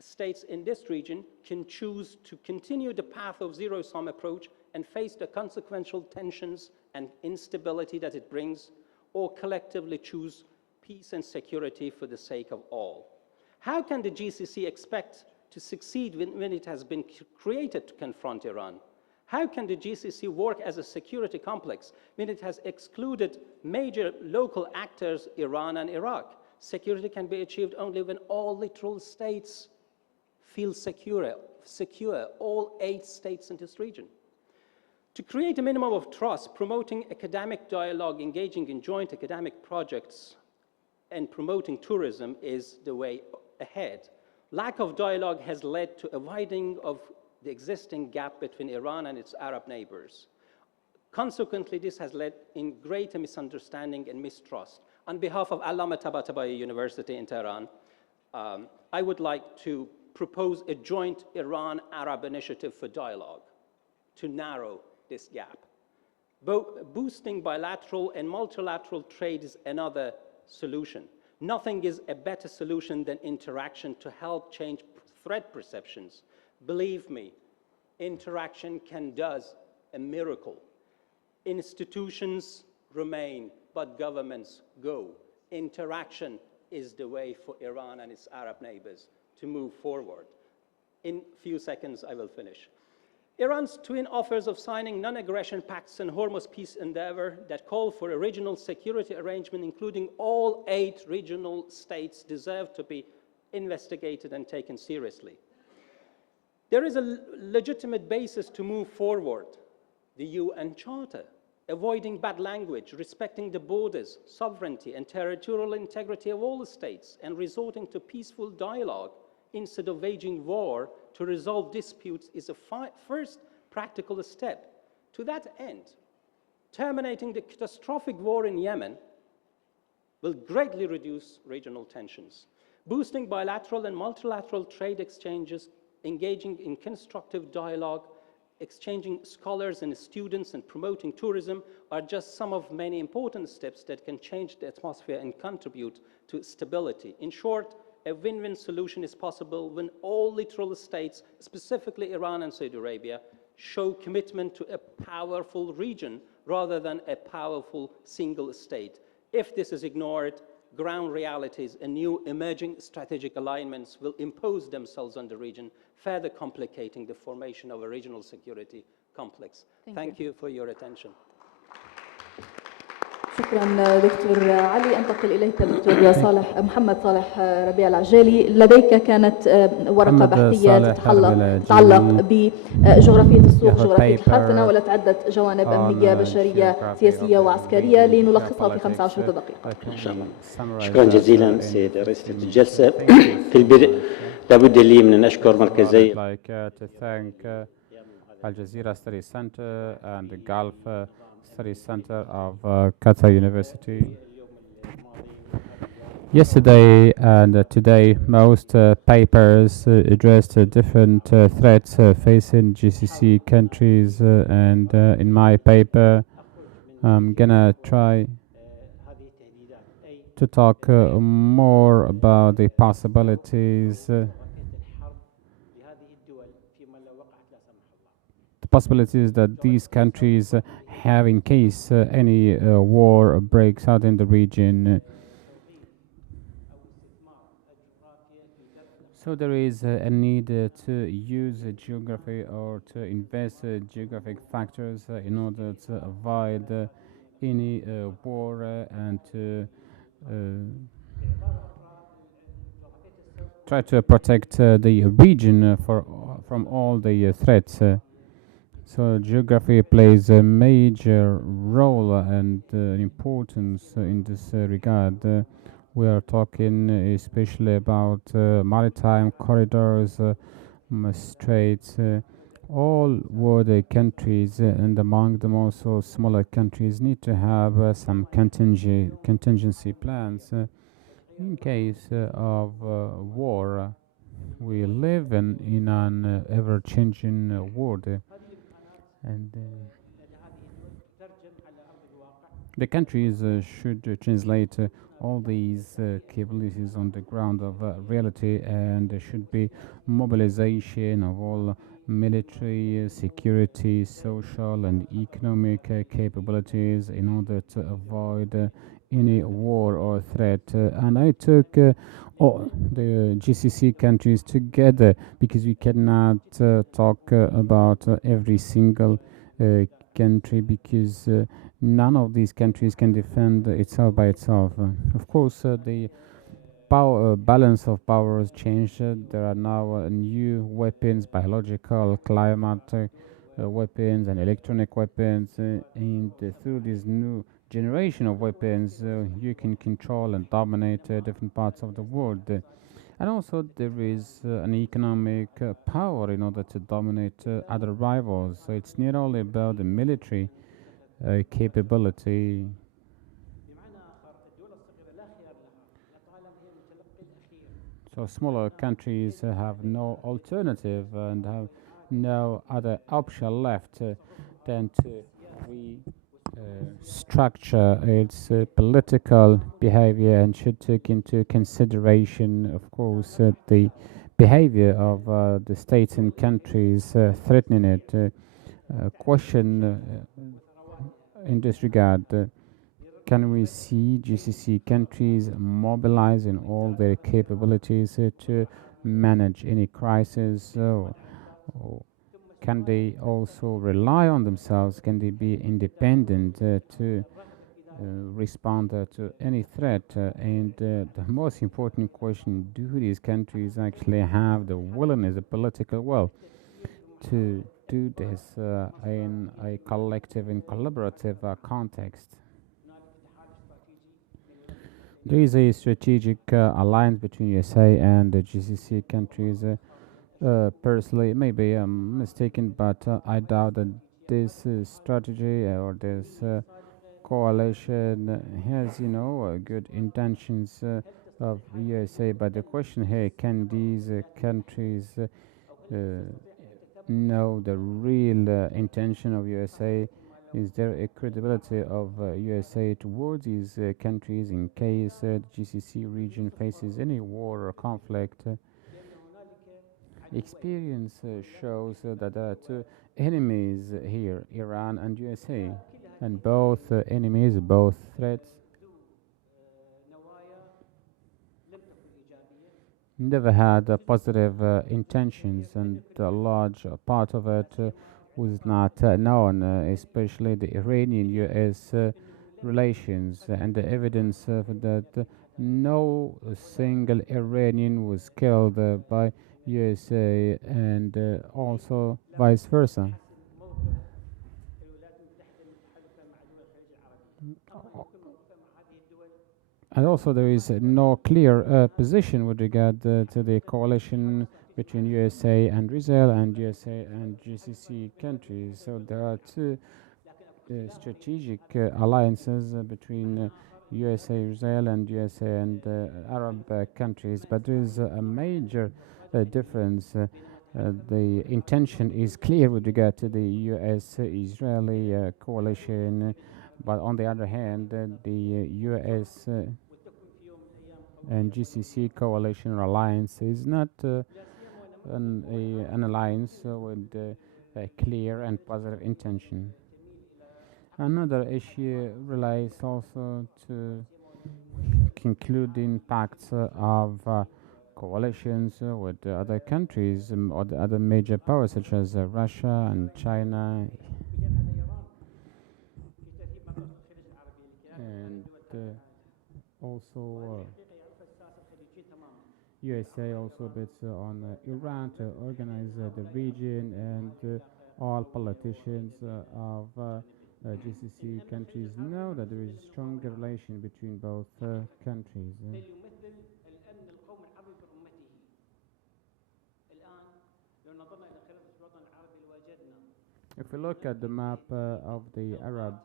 states in this region can choose to continue the path of zero-sum approach and face the consequential tensions and instability that it brings, or collectively choose peace and security for the sake of all. How can the GCC expect to succeed when it has been created to confront Iran? How can the GCC work as a security complex when it has excluded major local actors, Iran and Iraq? Security can be achieved only when all littoral states feel secure, all 8 states in this region. To create a minimum of trust, promoting academic dialogue, engaging in joint academic projects, and promoting tourism is the way ahead. Lack of dialogue has led to a widening of the existing gap between Iran and its Arab neighbors. Consequently, this has led in greater misunderstanding and mistrust. On behalf of Allama Tabatabai University in Tehran, I would like to propose a joint Iran-Arab initiative for dialogue to narrow this gap. Boosting bilateral and multilateral trade is another solution. Nothing is a better solution than interaction to help change threat perceptions. Believe me, interaction does a miracle. Institutions remain, but governments go. Interaction is the way for Iran and its Arab neighbors to move forward. In a few seconds, I will finish. Iran's twin offers of signing non-aggression pacts and Hormuz peace endeavor that call for a regional security arrangement, including all 8 regional states, deserve to be investigated and taken seriously. There is a legitimate basis to move forward. The UN Charter, avoiding bad language, respecting the borders, sovereignty, and territorial integrity of all the states, and resorting to peaceful dialogue instead of waging war to resolve disputes is a first practical step. To that end, terminating the catastrophic war in Yemen will greatly reduce regional tensions. Boosting bilateral and multilateral trade exchanges, engaging in constructive dialogue, exchanging scholars and students and promoting tourism are just some of many important steps that can change the atmosphere and contribute to stability. In short, a win-win solution is possible when all littoral states, specifically Iran and Saudi Arabia, show commitment to a powerful region rather than a powerful single state. If this is ignored, ground realities and new emerging strategic alignments will impose themselves on the region, further complicating the formation of a regional security complex. Thank you for your attention. شكرا دكتور علي. انتقل اليك دكتور صالح محمد صالح ربيع العجالي. لديك كانت ورقه بحثيه تتعلق بجغرافيه السوق، جغرافيه الحرب، تناولت عده جوانب امنيه بشريه سياسيه وعسكريه، لنلخصها في 15 دقيقه. ان شاء الله. شكرا جزيلا سيد رئيسة الجلسه. في البدء لابد لي من ان اشكر مركزي Al Jazeera Study Center and the Gulf Study Center of Qatar University. Yesterday and today, most papers addressed different threats facing GCC countries, and in my paper, I'm gonna try to talk more about the possibilities that these countries have in case any war breaks out in the region. So there is a need to use geography or to invest geographic factors in order to avoid any war and to try to protect the region from all the threats. So geography plays a major role and importance in this regard. We are talking especially about maritime corridors, straits, all water countries, and among them also smaller countries need to have some contingency plans in case of war. We live in an ever-changing world. And the countries should translate all these capabilities on the ground of reality, and there should be mobilization of all military, security, social and economic capabilities in order to avoid any war or threat. And I took all the GCC countries together because we cannot talk about every single country, because none of these countries can defend itself by itself. Of course, the balance of power has changed. There are now new weapons, biological, climate weapons and electronic weapons, and through this new generation of weapons, you can control and dominate different parts of the world. And also there is an economic power in order to dominate other rivals. So it's not only about the military capability. So smaller countries have no alternative and have no other option left than to structure its political behavior, and should take into consideration, of course, the behavior of the states and countries threatening it. Question in this regard, can we see GCC countries mobilizing all their capabilities to manage any crisis? Or can they also rely on themselves? Can they be independent to respond to any threat? And the most important question, do these countries actually have the willingness, the political will, to do this in a collective and collaborative context? There is a strategic alliance between USA and the GCC countries. Personally, maybe I'm mistaken, but I doubt that this strategy or this coalition has, good intentions of USA. But the question here, can these countries know the real intention of USA. Is there a credibility of USA towards these countries in case the GCC region faces any war or conflict? Experience shows that there are two enemies here, Iran and USA, and both enemies, both threats, never had positive intentions, and a large part of it was not known, especially the Iranian-US relations, and the evidence that no single Iranian was killed by USA, and also vice versa. And also, there is no clear position with regard to the coalition between USA and Israel and USA and GCC countries. So there are two strategic alliances between USA, Israel, and USA and Arab countries. But there is a major difference. The intention is clear with regard to the US-Israeli coalition, but on the other hand, the US and GCC coalition or alliance is not an alliance with a clear and positive intention. Another issue relates also to concluding pacts of coalitions with other countries or the other major powers such as Russia and China, and also USA also bets on Iran to organize the region, and all politicians of GCC countries know that there is a strong relation between both countries. If we look at the map of the Arab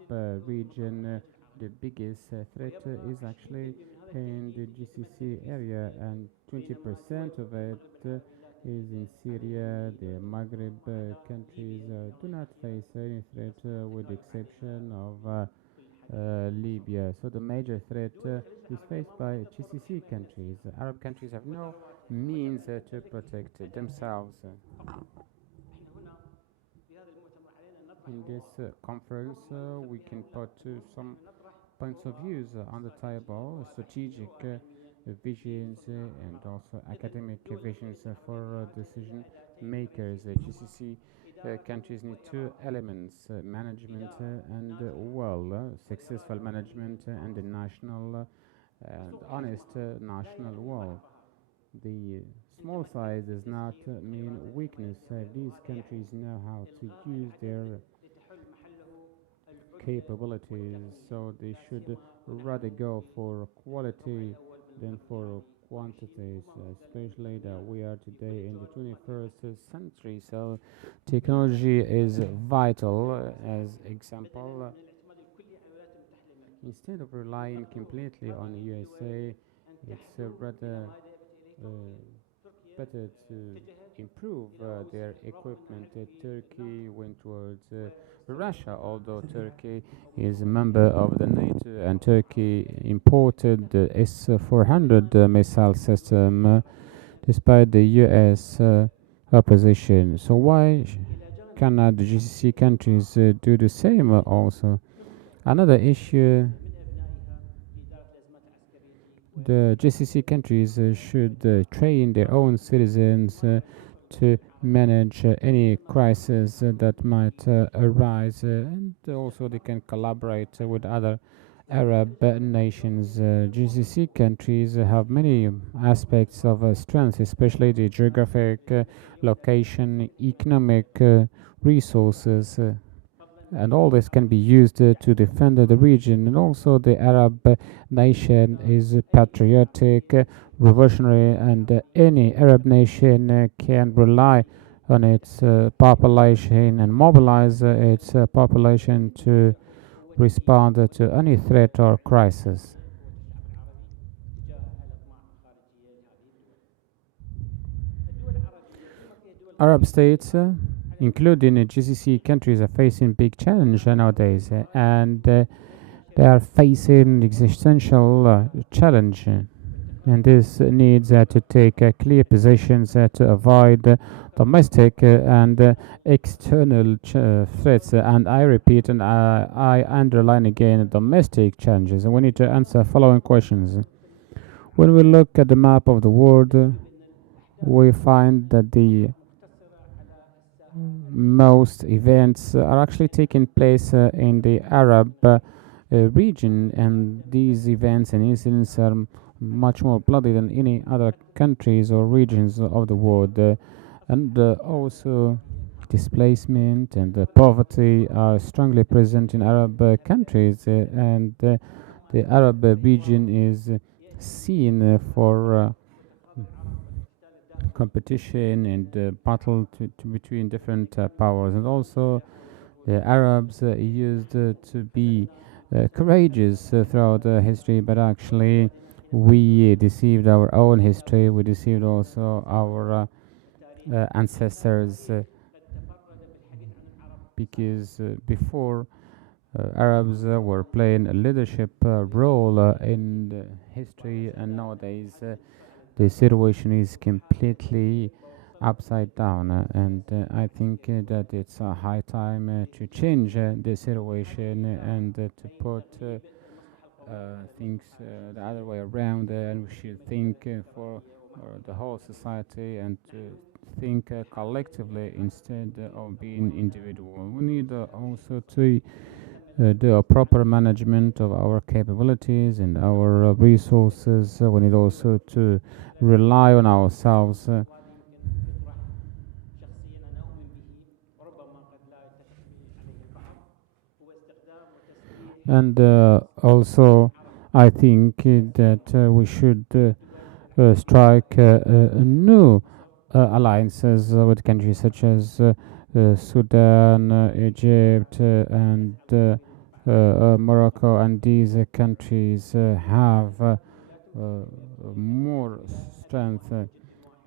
region, the biggest threat is actually in the GCC area, and 20% of it is in Syria. The Maghreb countries do not face any threat with the exception of Libya. So the major threat is faced by GCC countries. Arab countries have no means to protect themselves. In this conference, we can put some points of views on the table, strategic visions and also academic visions for decision makers. GCC countries need two elements, management and successful management and a national and honest national will. The small size does not mean weakness. These countries know how to use their capabilities, so they should rather go for quality than for quantities, especially that we are today in the 21st century. So technology is vital. As example, instead of relying completely on USA, it's rather better to improve their equipment. Turkey went towards Russia, although Turkey is a member of the NATO, and Turkey imported the S-400 missile system despite the US opposition. So why cannot the GCC countries do the same also? Another issue, the GCC countries should train their own citizens to manage any crisis that might arise, and also they can collaborate with other Arab nations. GCC countries have many aspects of strength, especially the geographic location, economic resources, and all this can be used to defend the region. And also the Arab nation is patriotic, revolutionary, and any Arab nation can rely on its population and mobilize its population to respond to any threat or crisis. Arab states including GCC countries, are facing big challenge nowadays, and they are facing existential challenge. And this needs to take clear positions to avoid domestic and external threats. And I repeat, and I underline again, domestic challenges. And we need to answer following questions. When we look at the map of the world, we find that the most events are actually taking place in the Arab region, and these events and incidents are much more bloody than any other countries or regions of the world. And also displacement and poverty are strongly present in Arab countries, and the Arab region is seen for competition and battle between different powers. And also the Arabs used to be courageous throughout history, but actually we deceived our own history. We deceived also our ancestors, because before Arabs were playing a leadership role in history, and nowadays the situation is completely upside down, and I think that it's a high time to change the situation and to put things the other way around, and we should think for the whole society and to think collectively instead of being individual. We need also to do a proper management of our capabilities and our resources. We need also to rely on ourselves. And also, I think that we should strike new alliances with countries such as Sudan, Egypt, and Morocco, and these countries have more strength.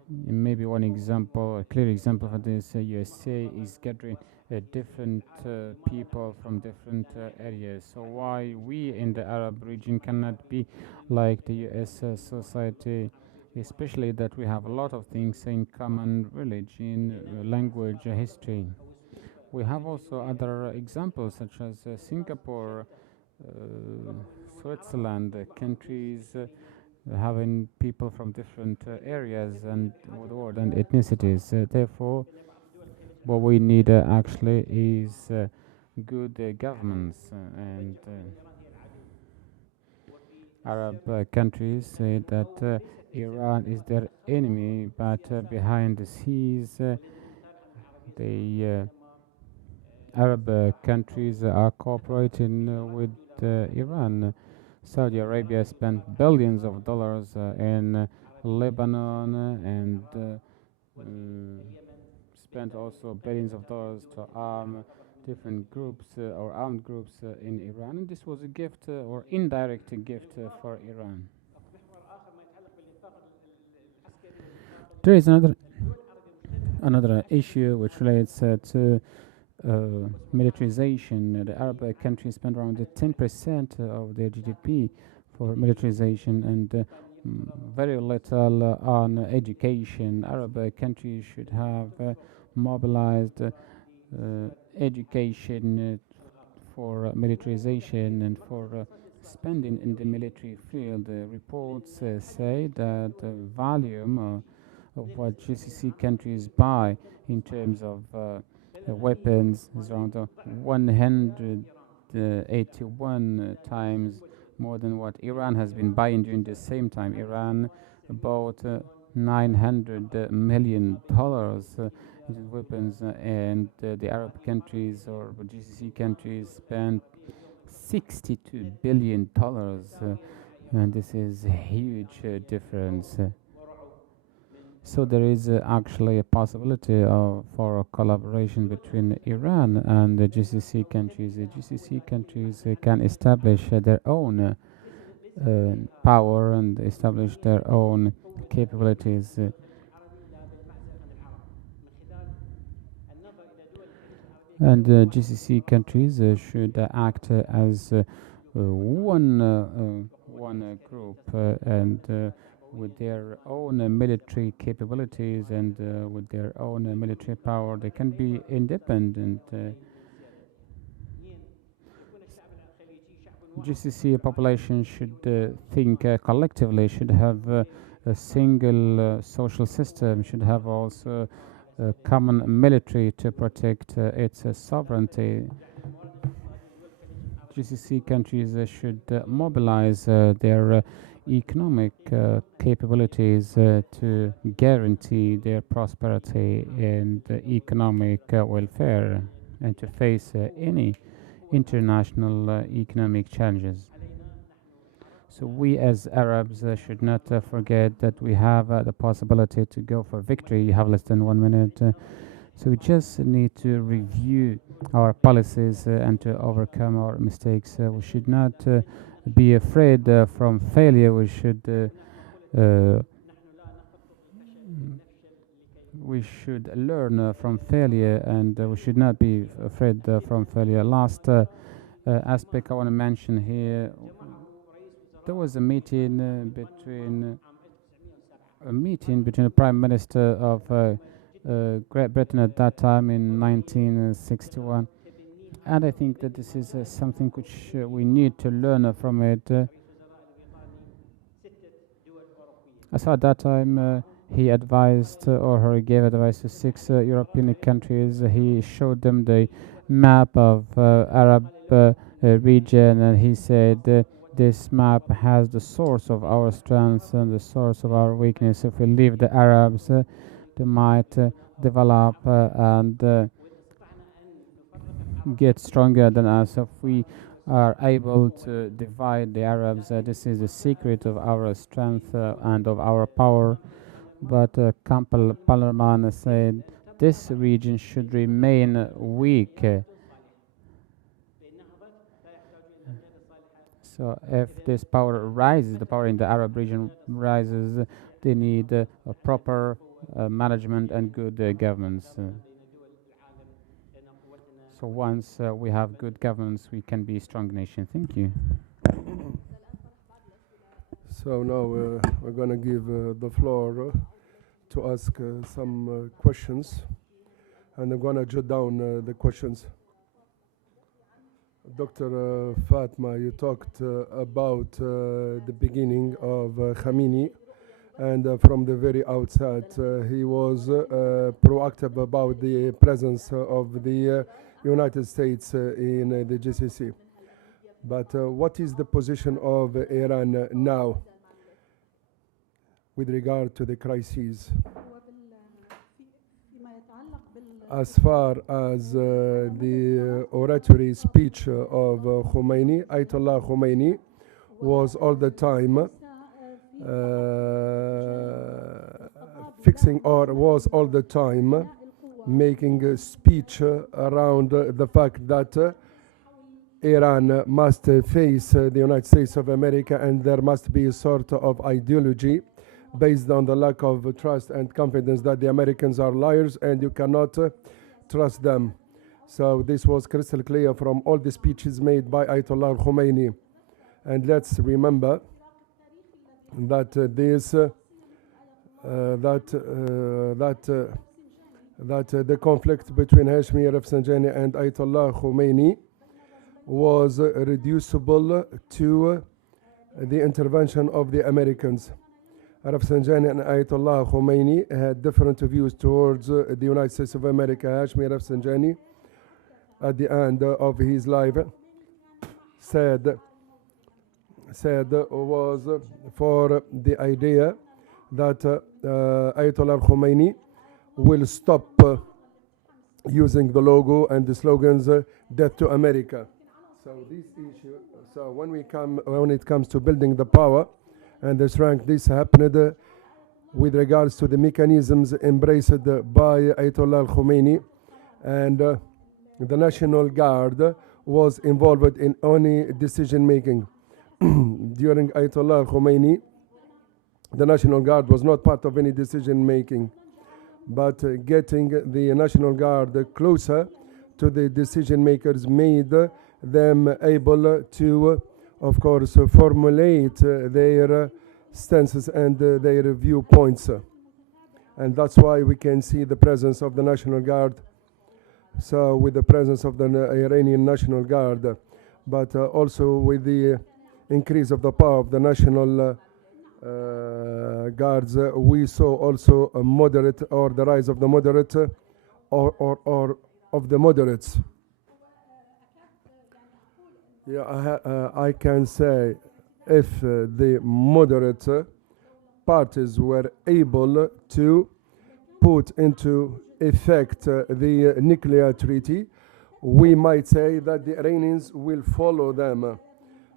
Maybe one example, a clear example for this, USA is gathering different people from different areas. So why we in the Arab region cannot be like the US society, especially that we have a lot of things in common: religion, language, history. We have also other examples such as Singapore, Switzerland, countries having people from different areas and the world and ethnicities. Therefore, what we need actually is good governments, and Arab countries say that Iran is their enemy, but behind the scenes, the Arab countries are cooperating with Iran. Saudi Arabia spent billions of dollars in Lebanon, and spent also billions of dollars to arm different groups or armed groups in Iran. And this was a gift or indirect gift for Iran. There is another issue which relates to militarization. The Arab countries spend around 10% of their GDP for militarization, and very little on education. Arab countries should have mobilized education for militarization and for spending in the military field. Reports say that the volume of what GCC countries buy in terms of weapons is around 181 times more than what Iran has been buying during the same time. Iran bought $900 million in weapons, and the Arab countries or GCC countries spent $62 billion, and this is a huge difference. So there is actually a possibility for a collaboration between Iran and the GCC countries. The GCC countries can establish their own power and establish their own capabilities. And GCC countries should act as one group and with their own military capabilities and with their own military power, they can be independent. GCC population should think collectively, should have a single social system, should have also a common military to protect its sovereignty. GCC countries should mobilize their economic capabilities to guarantee their prosperity and economic welfare and to face any international economic challenges. So we as Arabs should not forget that we have the possibility to go for victory. You have less than 1 minute. So we just need to review our policies and to overcome our mistakes. We should not be afraid from failure. We should learn from failure, and we should not be afraid from failure. Last aspect I want to mention here, there was a meeting between the Prime Minister of Great Britain at that time in 1961, and I think that this is something which we need to learn from it. So at that time he advised or he gave advice to 6 European countries. He showed them the map of Arab region, and he said this map has the source of our strengths and the source of our weakness. If we leave the Arabs, they might develop and get stronger than us. If we are able to divide the Arabs, this is the secret of our strength and of our power. But Campbell Pallerman said this region should remain weak. So if this power rises, the power in the Arab region rises, they need a proper management and good governance. So once we have good governance, we can be a strong nation. Thank you. So now we're going to give the floor to ask some questions, and I'm going to jot down the questions. Dr. Fatma, you talked about the beginning of Khamenei, and from the very outset he was proactive about the presence of the United States in the GCC. But what is the position of Iran now with regard to the crises? As far as the oratory speech of Khomeini, Ayatollah Khomeini was all the time was all the time making a speech around the fact that Iran must face the United States of America, and there must be a sort of ideology based on the lack of trust and confidence that the Americans are liars and you cannot trust them. So this was crystal clear from all the speeches made by Ayatollah Khomeini. And let's remember that the conflict between Hashemi Rafsanjani and Ayatollah Khomeini was reducible to the intervention of the Americans. Rafsanjani and Ayatollah Khomeini had different views towards the United States of America. Hashemi Rafsanjani, at the end of his life, said was for the idea that Ayatollah Khomeini will stop using the logo and the slogans "Death to America." So this issue. So when it comes to building the power and the strength, this happened with regards to the mechanisms embraced by Ayatollah Khomeini, and the National Guard was involved in any decision making. During Ayatollah Khomeini, the National Guard was not part of any decision making, but getting the National Guard closer to the decision makers made them able to, of course, formulate their stances and their viewpoints. And that's why we can see the presence of the National Guard. So with the presence of the Iranian National Guard, but also with the increase of the power of the National Guards, we saw also a moderate, or the rise of the moderate, or of the moderates. Yeah, I can say if the moderate parties were able to put into effect the nuclear treaty, we might say that the Iranians will follow them.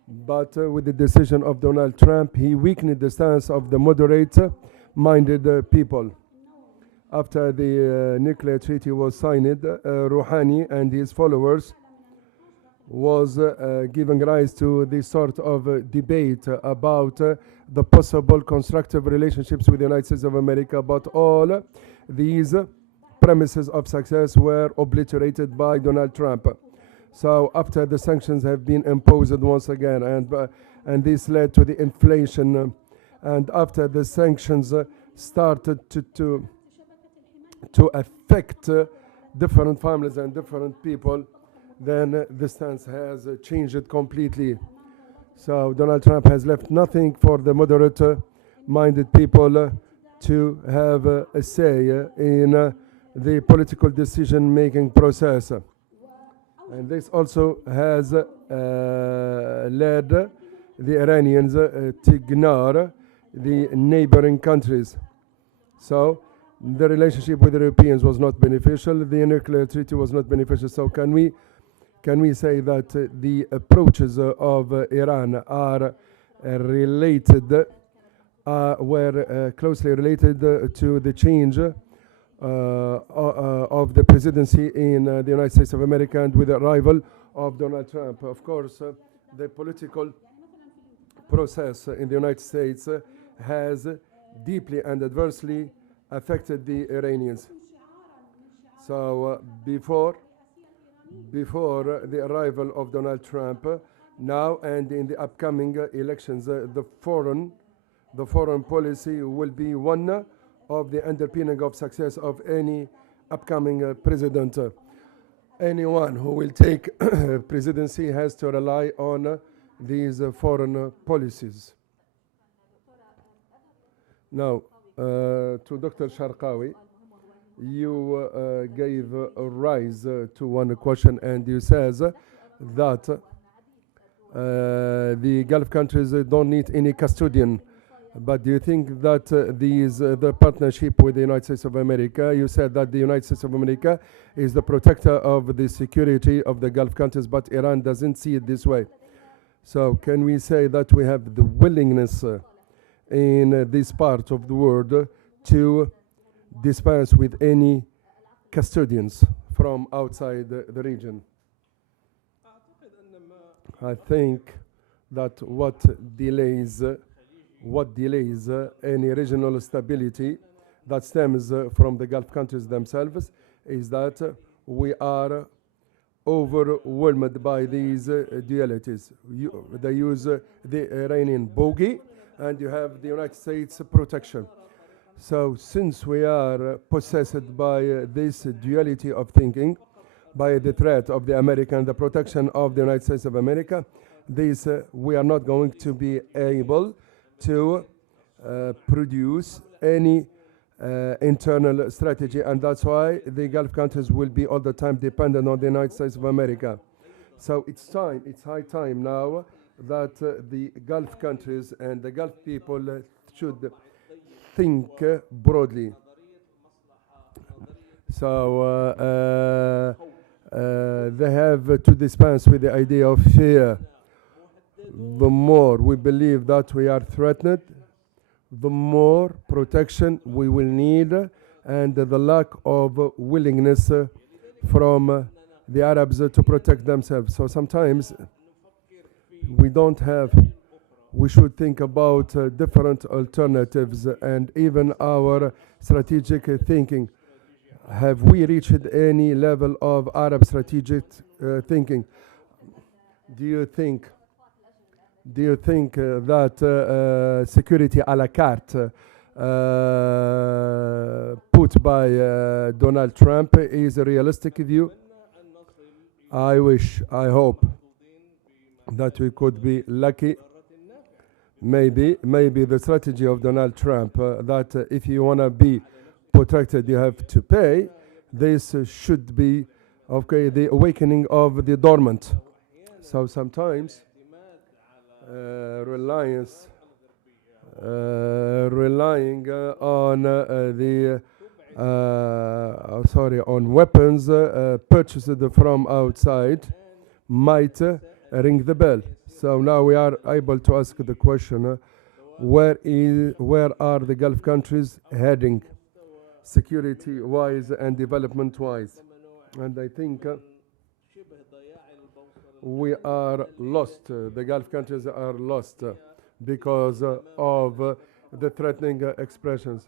But with the decision of Donald Trump, he weakened the stance of the moderate-minded people. After the nuclear treaty was signed, Rouhani and his followers was giving rise to this sort of debate about the possible constructive relationships with the United States of America, but all these premises of success were obliterated by Donald Trump. So after the sanctions have been imposed once again, and this led to the inflation, and after the sanctions started to affect different families and different people, then the stance has changed completely. So Donald Trump has left nothing for the moderate-minded people to have a say in the political decision-making process. And this also has led the Iranians to ignore the neighboring countries. So the relationship with the Europeans was not beneficial. The nuclear treaty was not beneficial. So can we say that the approaches of Iran are related, were closely related to the change of the presidency in the United States of America, and with the arrival of Donald Trump? Of course, the political process in the United States has deeply and adversely affected the Iranians. So before the arrival of Donald Trump, now and in the upcoming elections, the foreign policy will be one of the underpinning of success of any upcoming president. Anyone who will take presidency has to rely on these foreign policies. Now, to Dr. Sharqawi, you gave a rise to one question, and you says that the Gulf countries don't need any custodian. But do you think that the partnership with the United States of America, you said that the United States of America is the protector of the security of the Gulf countries, but Iran doesn't see it this way. So can we say that we have the willingness in this part of the world to dispense with any custodians from outside the region? I think that what delays any regional stability that stems from the Gulf countries themselves is that we are overwhelmed by these dualities. They use the Iranian bogey, and you have the United States protection. So since we are possessed by this duality of thinking, by the threat of the American, the protection of the United States of America, we are not going to be able to produce any internal strategy, and that's why the Gulf countries will be all the time dependent on the United States of America. So it's high time now that the Gulf countries and the Gulf people should think broadly. So they have to dispense with the idea of fear. The more we believe that we are threatened, the more protection we will need, and the lack of willingness from the Arabs to protect themselves. So sometimes we should think about different alternatives and even our strategic thinking. have we reached any level of Arab strategic thinking? Do you think that security à la carte put by Donald Trump is a realistic view? I hope that we could be lucky. Maybe the strategy of Donald Trump that if you want to be protected, you have to pay. This should be, okay, the awakening of the dormant. So sometimes relying on weapons purchased from outside might ring the bell. So now we are able to ask the question, where are the Gulf countries heading, security-wise and development-wise? And I think we are lost. The Gulf countries are lost because of the threatening expressions.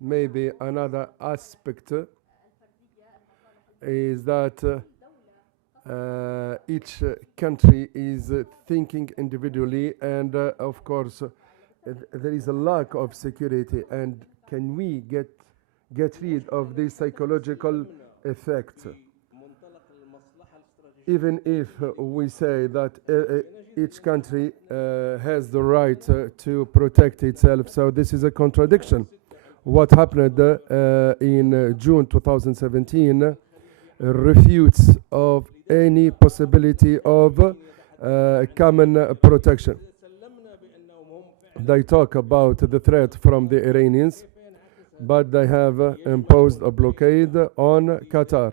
Maybe another aspect is that each country is thinking individually, and of course there is a lack of security. And can we get rid of this psychological effect? Even if we say that each country has the right to protect itself, so this is a contradiction. What happened in June 2017 refutes of any possibility of common protection. They talk about the threat from the Iranians, but they have imposed a blockade on Qatar.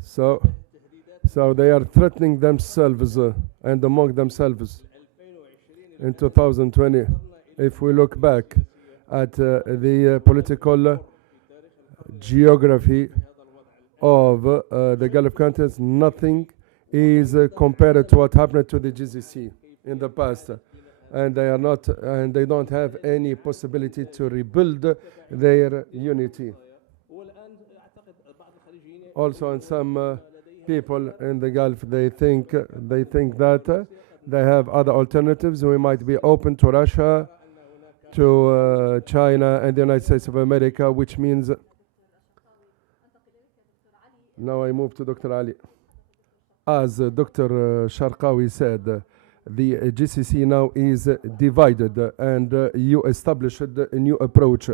So they are threatening themselves and among themselves. In 2020, if we look back at the political geography of the Gulf countries, nothing is compared to what happened to the GCC in the past, and they don't have any possibility to rebuild their unity. Also, in some people in the Gulf, they think that they have other alternatives. We might be open to Russia, to China, and the United States of America, which means. Now I move to Dr. Ali. As Dr. Sharqawi said, the GCC now is divided, and you established a new approach.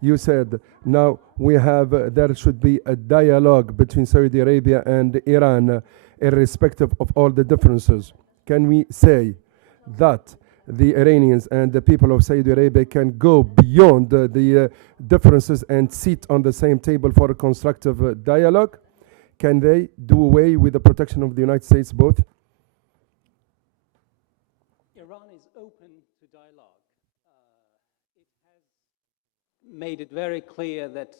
You said now there should be a dialogue between Saudi Arabia and Iran, irrespective of all the differences. Can we say that the Iranians and the people of Saudi Arabia can go beyond the differences and sit on the same table for a constructive dialogue? Can they do away with the protection of the United States both? Iran is open to dialogue. It has made it very clear that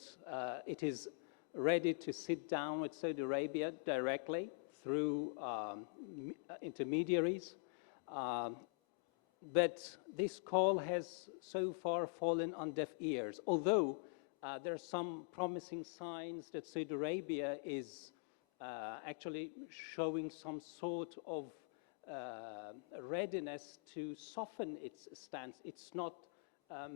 it is ready to sit down with Saudi Arabia directly through intermediaries. But this call has so far fallen on deaf ears, although there are some promising signs that Saudi Arabia is actually showing some sort of readiness to soften its stance. It's not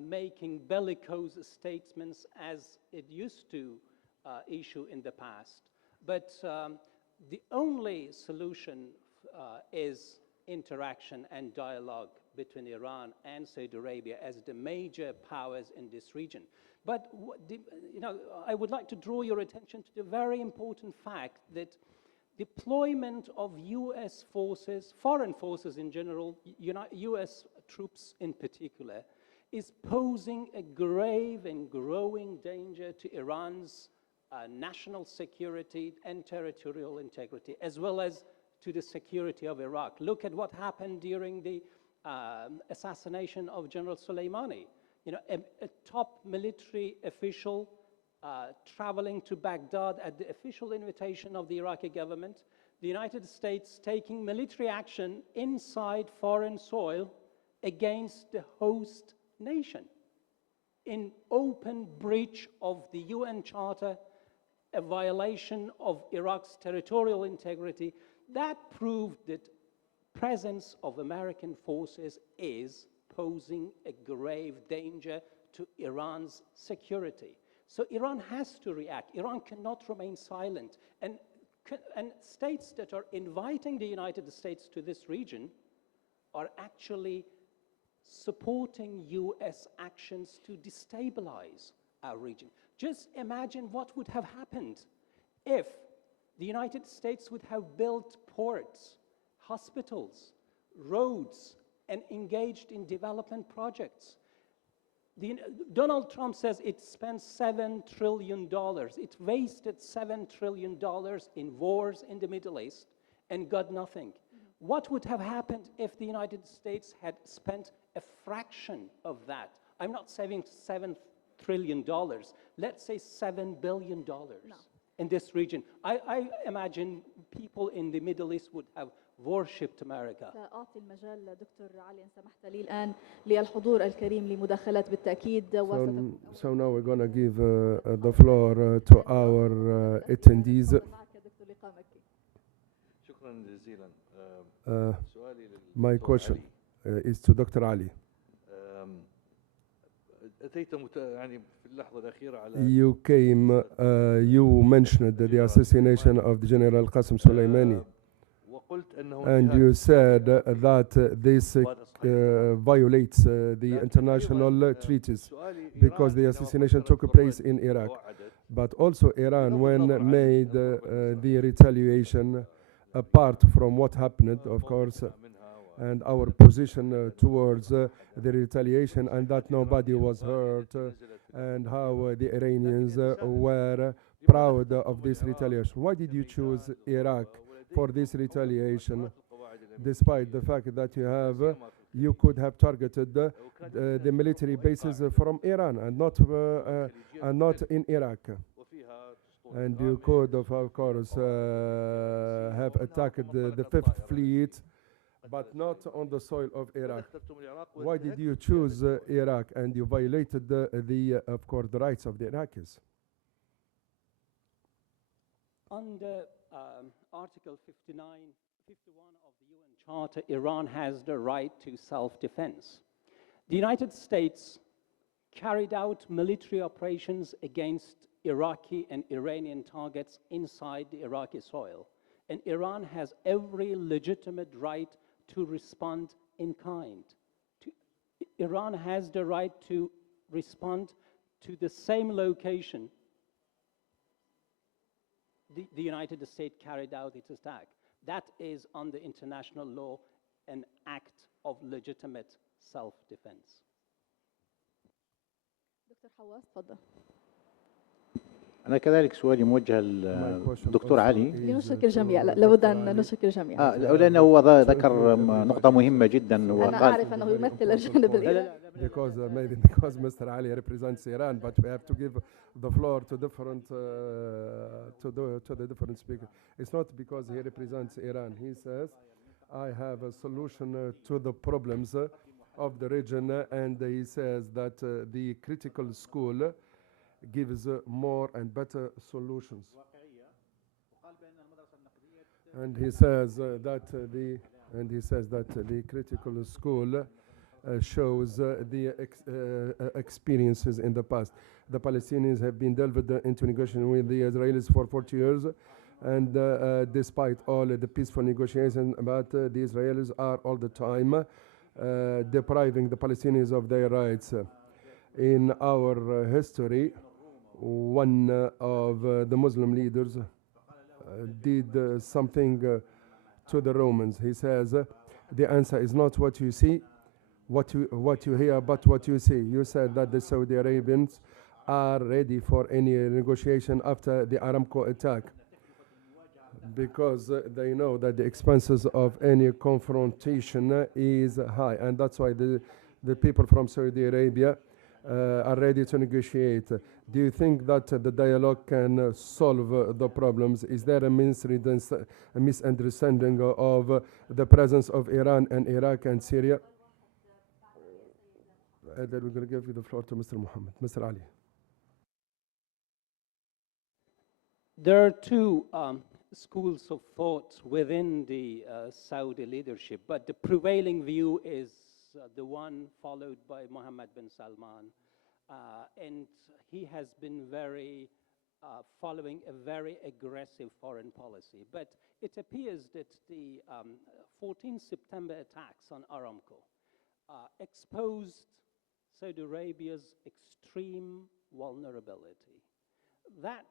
making bellicose statements as it used to issue in the past. But the only solution is interaction and dialogue between Iran and Saudi Arabia as the major powers in this region. But I would like to draw your attention to the very important fact that deployment of U.S. forces, foreign forces in general, U.S. troops in particular, is posing a grave and growing danger to Iran's national security and territorial integrity, as well as to the security of Iraq. Look at what happened during the assassination of General Soleimani. A top military official traveling to Baghdad at the official invitation of the Iraqi government, the United States taking military action inside foreign soil against the host nation. in open breach of the UN Charter, a violation of Iraq's territorial integrity. That proved that presence of American forces is posing a grave danger to Iran's security. So Iran has to react. Iran cannot remain silent. And states that are inviting the United States to this region are actually supporting US actions to destabilize our region. Just imagine what would have happened if the United States would have built ports, hospitals, roads, and engaged in development projects. Donald Trump says it spent $7 trillion. It wasted $7 trillion in wars in the Middle East and got nothing. What would have happened if the United States had spent a fraction of that? I'm not saying $7 trillion. Let's say $7 billion in this region. I imagine people in the Middle East would have worshipped America. سأعطي المجال دكتور علي إن سمحت لي الآن للحضور الكريم لمداخلات بالتأكيد. So now we're going to give the floor to our attendees. شكرا جزيلا. My question is to Dr. Ali. أتيت يعني في اللحظة الأخيرة على You mentioned the assassination of the General Qasem Soleimani. And you said that this violates the international treaties because the assassination took place in Iraq. But also Iran, when made the retaliation, apart from what happened, of course, and our position towards the retaliation and that nobody was hurt, and how the Iranians were proud of this retaliation. Why did you choose Iraq for this retaliation, despite the fact that you could have targeted the military bases from Iran and not in Iraq? And you could of course have attacked the Fifth Fleet, but not on the soil of Iraq. Why did you choose Iraq, and you violated of course the rights of the Iraqis? Under Article 51 of the UN Charter, Iran has the right to self-defense. The United States carried out military operations against Iraqi and Iranian targets inside the Iraqi soil, and Iran has every legitimate right to respond in kind. Iran has the right to respond to the same location the United States carried out its attack. That is, under international law, an act of legitimate self-defense. دكتور حواس تفضل. أنا كذلك سؤالي موجه للدكتور علي. لنشكر جميعا، لابد أن نشكر جميعا. لأنه هو ذكر نقطة مهمة جدا وقال. أنا أعرف أنه يمثل الجانب الإيراني. Maybe because Mr. Ali represents Iran, but we have to give the floor to different to the different speakers. It's not because he represents Iran. He says, I have a solution to the problems of the region, and he says that the critical school gives more and better solutions. And he says that the critical school shows the experiences in the past. The Palestinians have been delved into negotiation with the Israelis for 40 years, and despite all the peaceful negotiations, but the Israelis are all the time depriving the Palestinians of their rights. In our history, one of the Muslim leaders did something to the Romans. He says, the answer is not what you see, what you hear, but what you see. You said that the Saudi Arabians are ready for any negotiation after the Aramco attack, because they know that the expenses of any confrontation is high, and that's why the people from Saudi Arabia are ready to negotiate. Do you think that the dialogue can solve the problems? Is there a misunderstanding of the presence of Iran and Iraq and Syria? And then we're going to give you the floor to Mr. Mohammed. Mr. Ali. There are two schools of thought within the Saudi leadership, but the prevailing view is the one followed by Mohammed bin Salman. And he has been following a very aggressive foreign policy. But it appears that the 14 September attacks on Aramco exposed Saudi Arabia's extreme vulnerability. That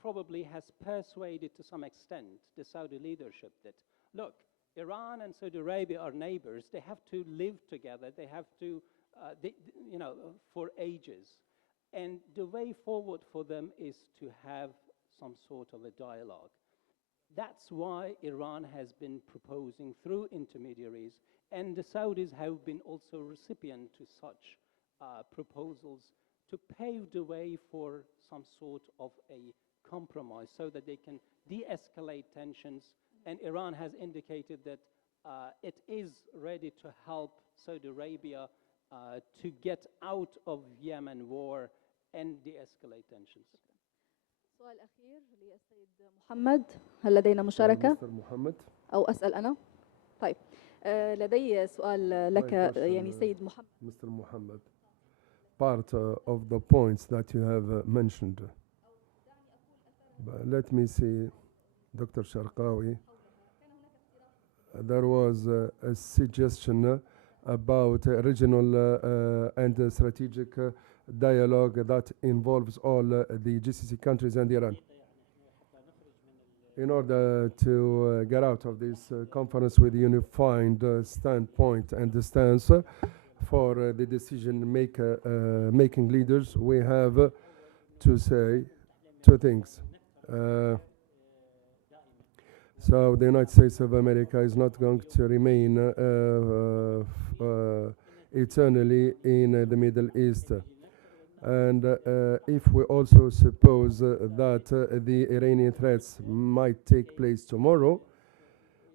probably has persuaded to some extent the Saudi leadership that, look, Iran and Saudi Arabia are neighbors. They have to live together. They have to, for ages. And the way forward for them is to have some sort of a dialogue. That's why Iran has been proposing through intermediaries, and the Saudis have been also recipient to such proposals to pave the way for some sort of a compromise so that they can de-escalate tensions. And Iran has indicated that it is ready to help Saudi Arabia to get out of Yemen war and de-escalate tensions. السؤال الأخير للسيد محمد، هل لدينا مشاركة؟ Mr. Mohammed. أو أسأل أنا؟ طيب لدي سؤال لك يعني سيد محمد. Mr. Mohammed, part of the points that you have mentioned. But let me see, Dr. Sharqawi, there was a suggestion about regional and strategic dialogue that involves all the GCC countries and Iran. In order to get out of this conference with a unified standpoint and the stance for the decision-making leaders, we have to say two things. So the United States of America is not going to remain eternally in the Middle East. And if we also suppose that the Iranian threats might take place tomorrow,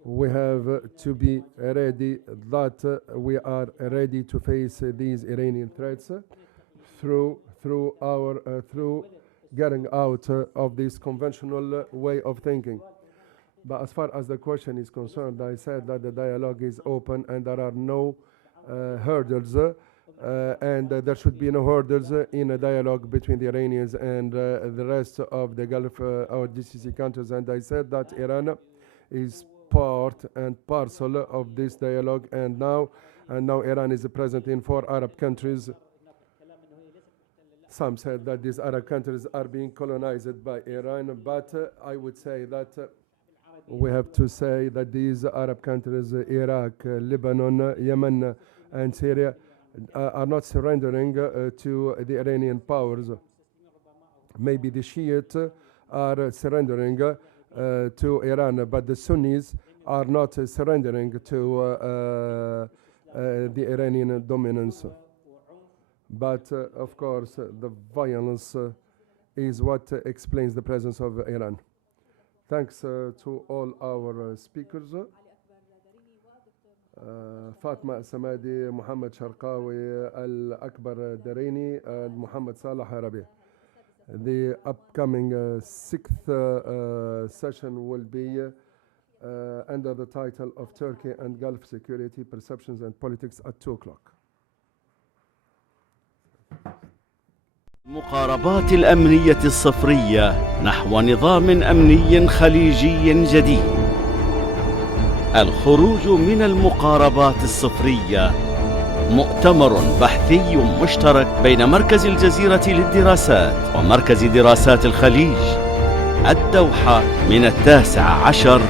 we have to be ready that we are ready to face these Iranian threats through getting out of this conventional way of thinking. But as far as the question is concerned, I said that the dialogue is open and there are no hurdles, and there should be no hurdles in a dialogue between the Iranians and the rest of the Gulf or GCC countries. And I said that Iran is part and parcel of this dialogue, and now Iran is present in 4 Arab countries. Some said that these Arab countries are being colonized by Iran, but I would say that we have to say that these Arab countries, Iraq, Lebanon, Yemen, and Syria, are not surrendering to the Iranian powers. Maybe the Shiites are surrendering to Iran, but the Sunnis are not surrendering to the Iranian dominance. But of course, the violence is what explains the presence of Iran. Thanks to all our speakers. Fatma Samadi, Muhammad Sharqawi, Al-Akbar Darini, and Muhammad Salah Arabi. The upcoming 6th session will be under the title of Turkey and Gulf Security, Perceptions and Politics at 2 o'clock. المقاربات الأمنية الصفرية نحو نظام أمني خليجي جديد. الخروج من المقاربات الصفرية مؤتمر بحثي مشترك بين مركز الجزيرة للدراسات ومركز دراسات الخليج، الدوحة، من 19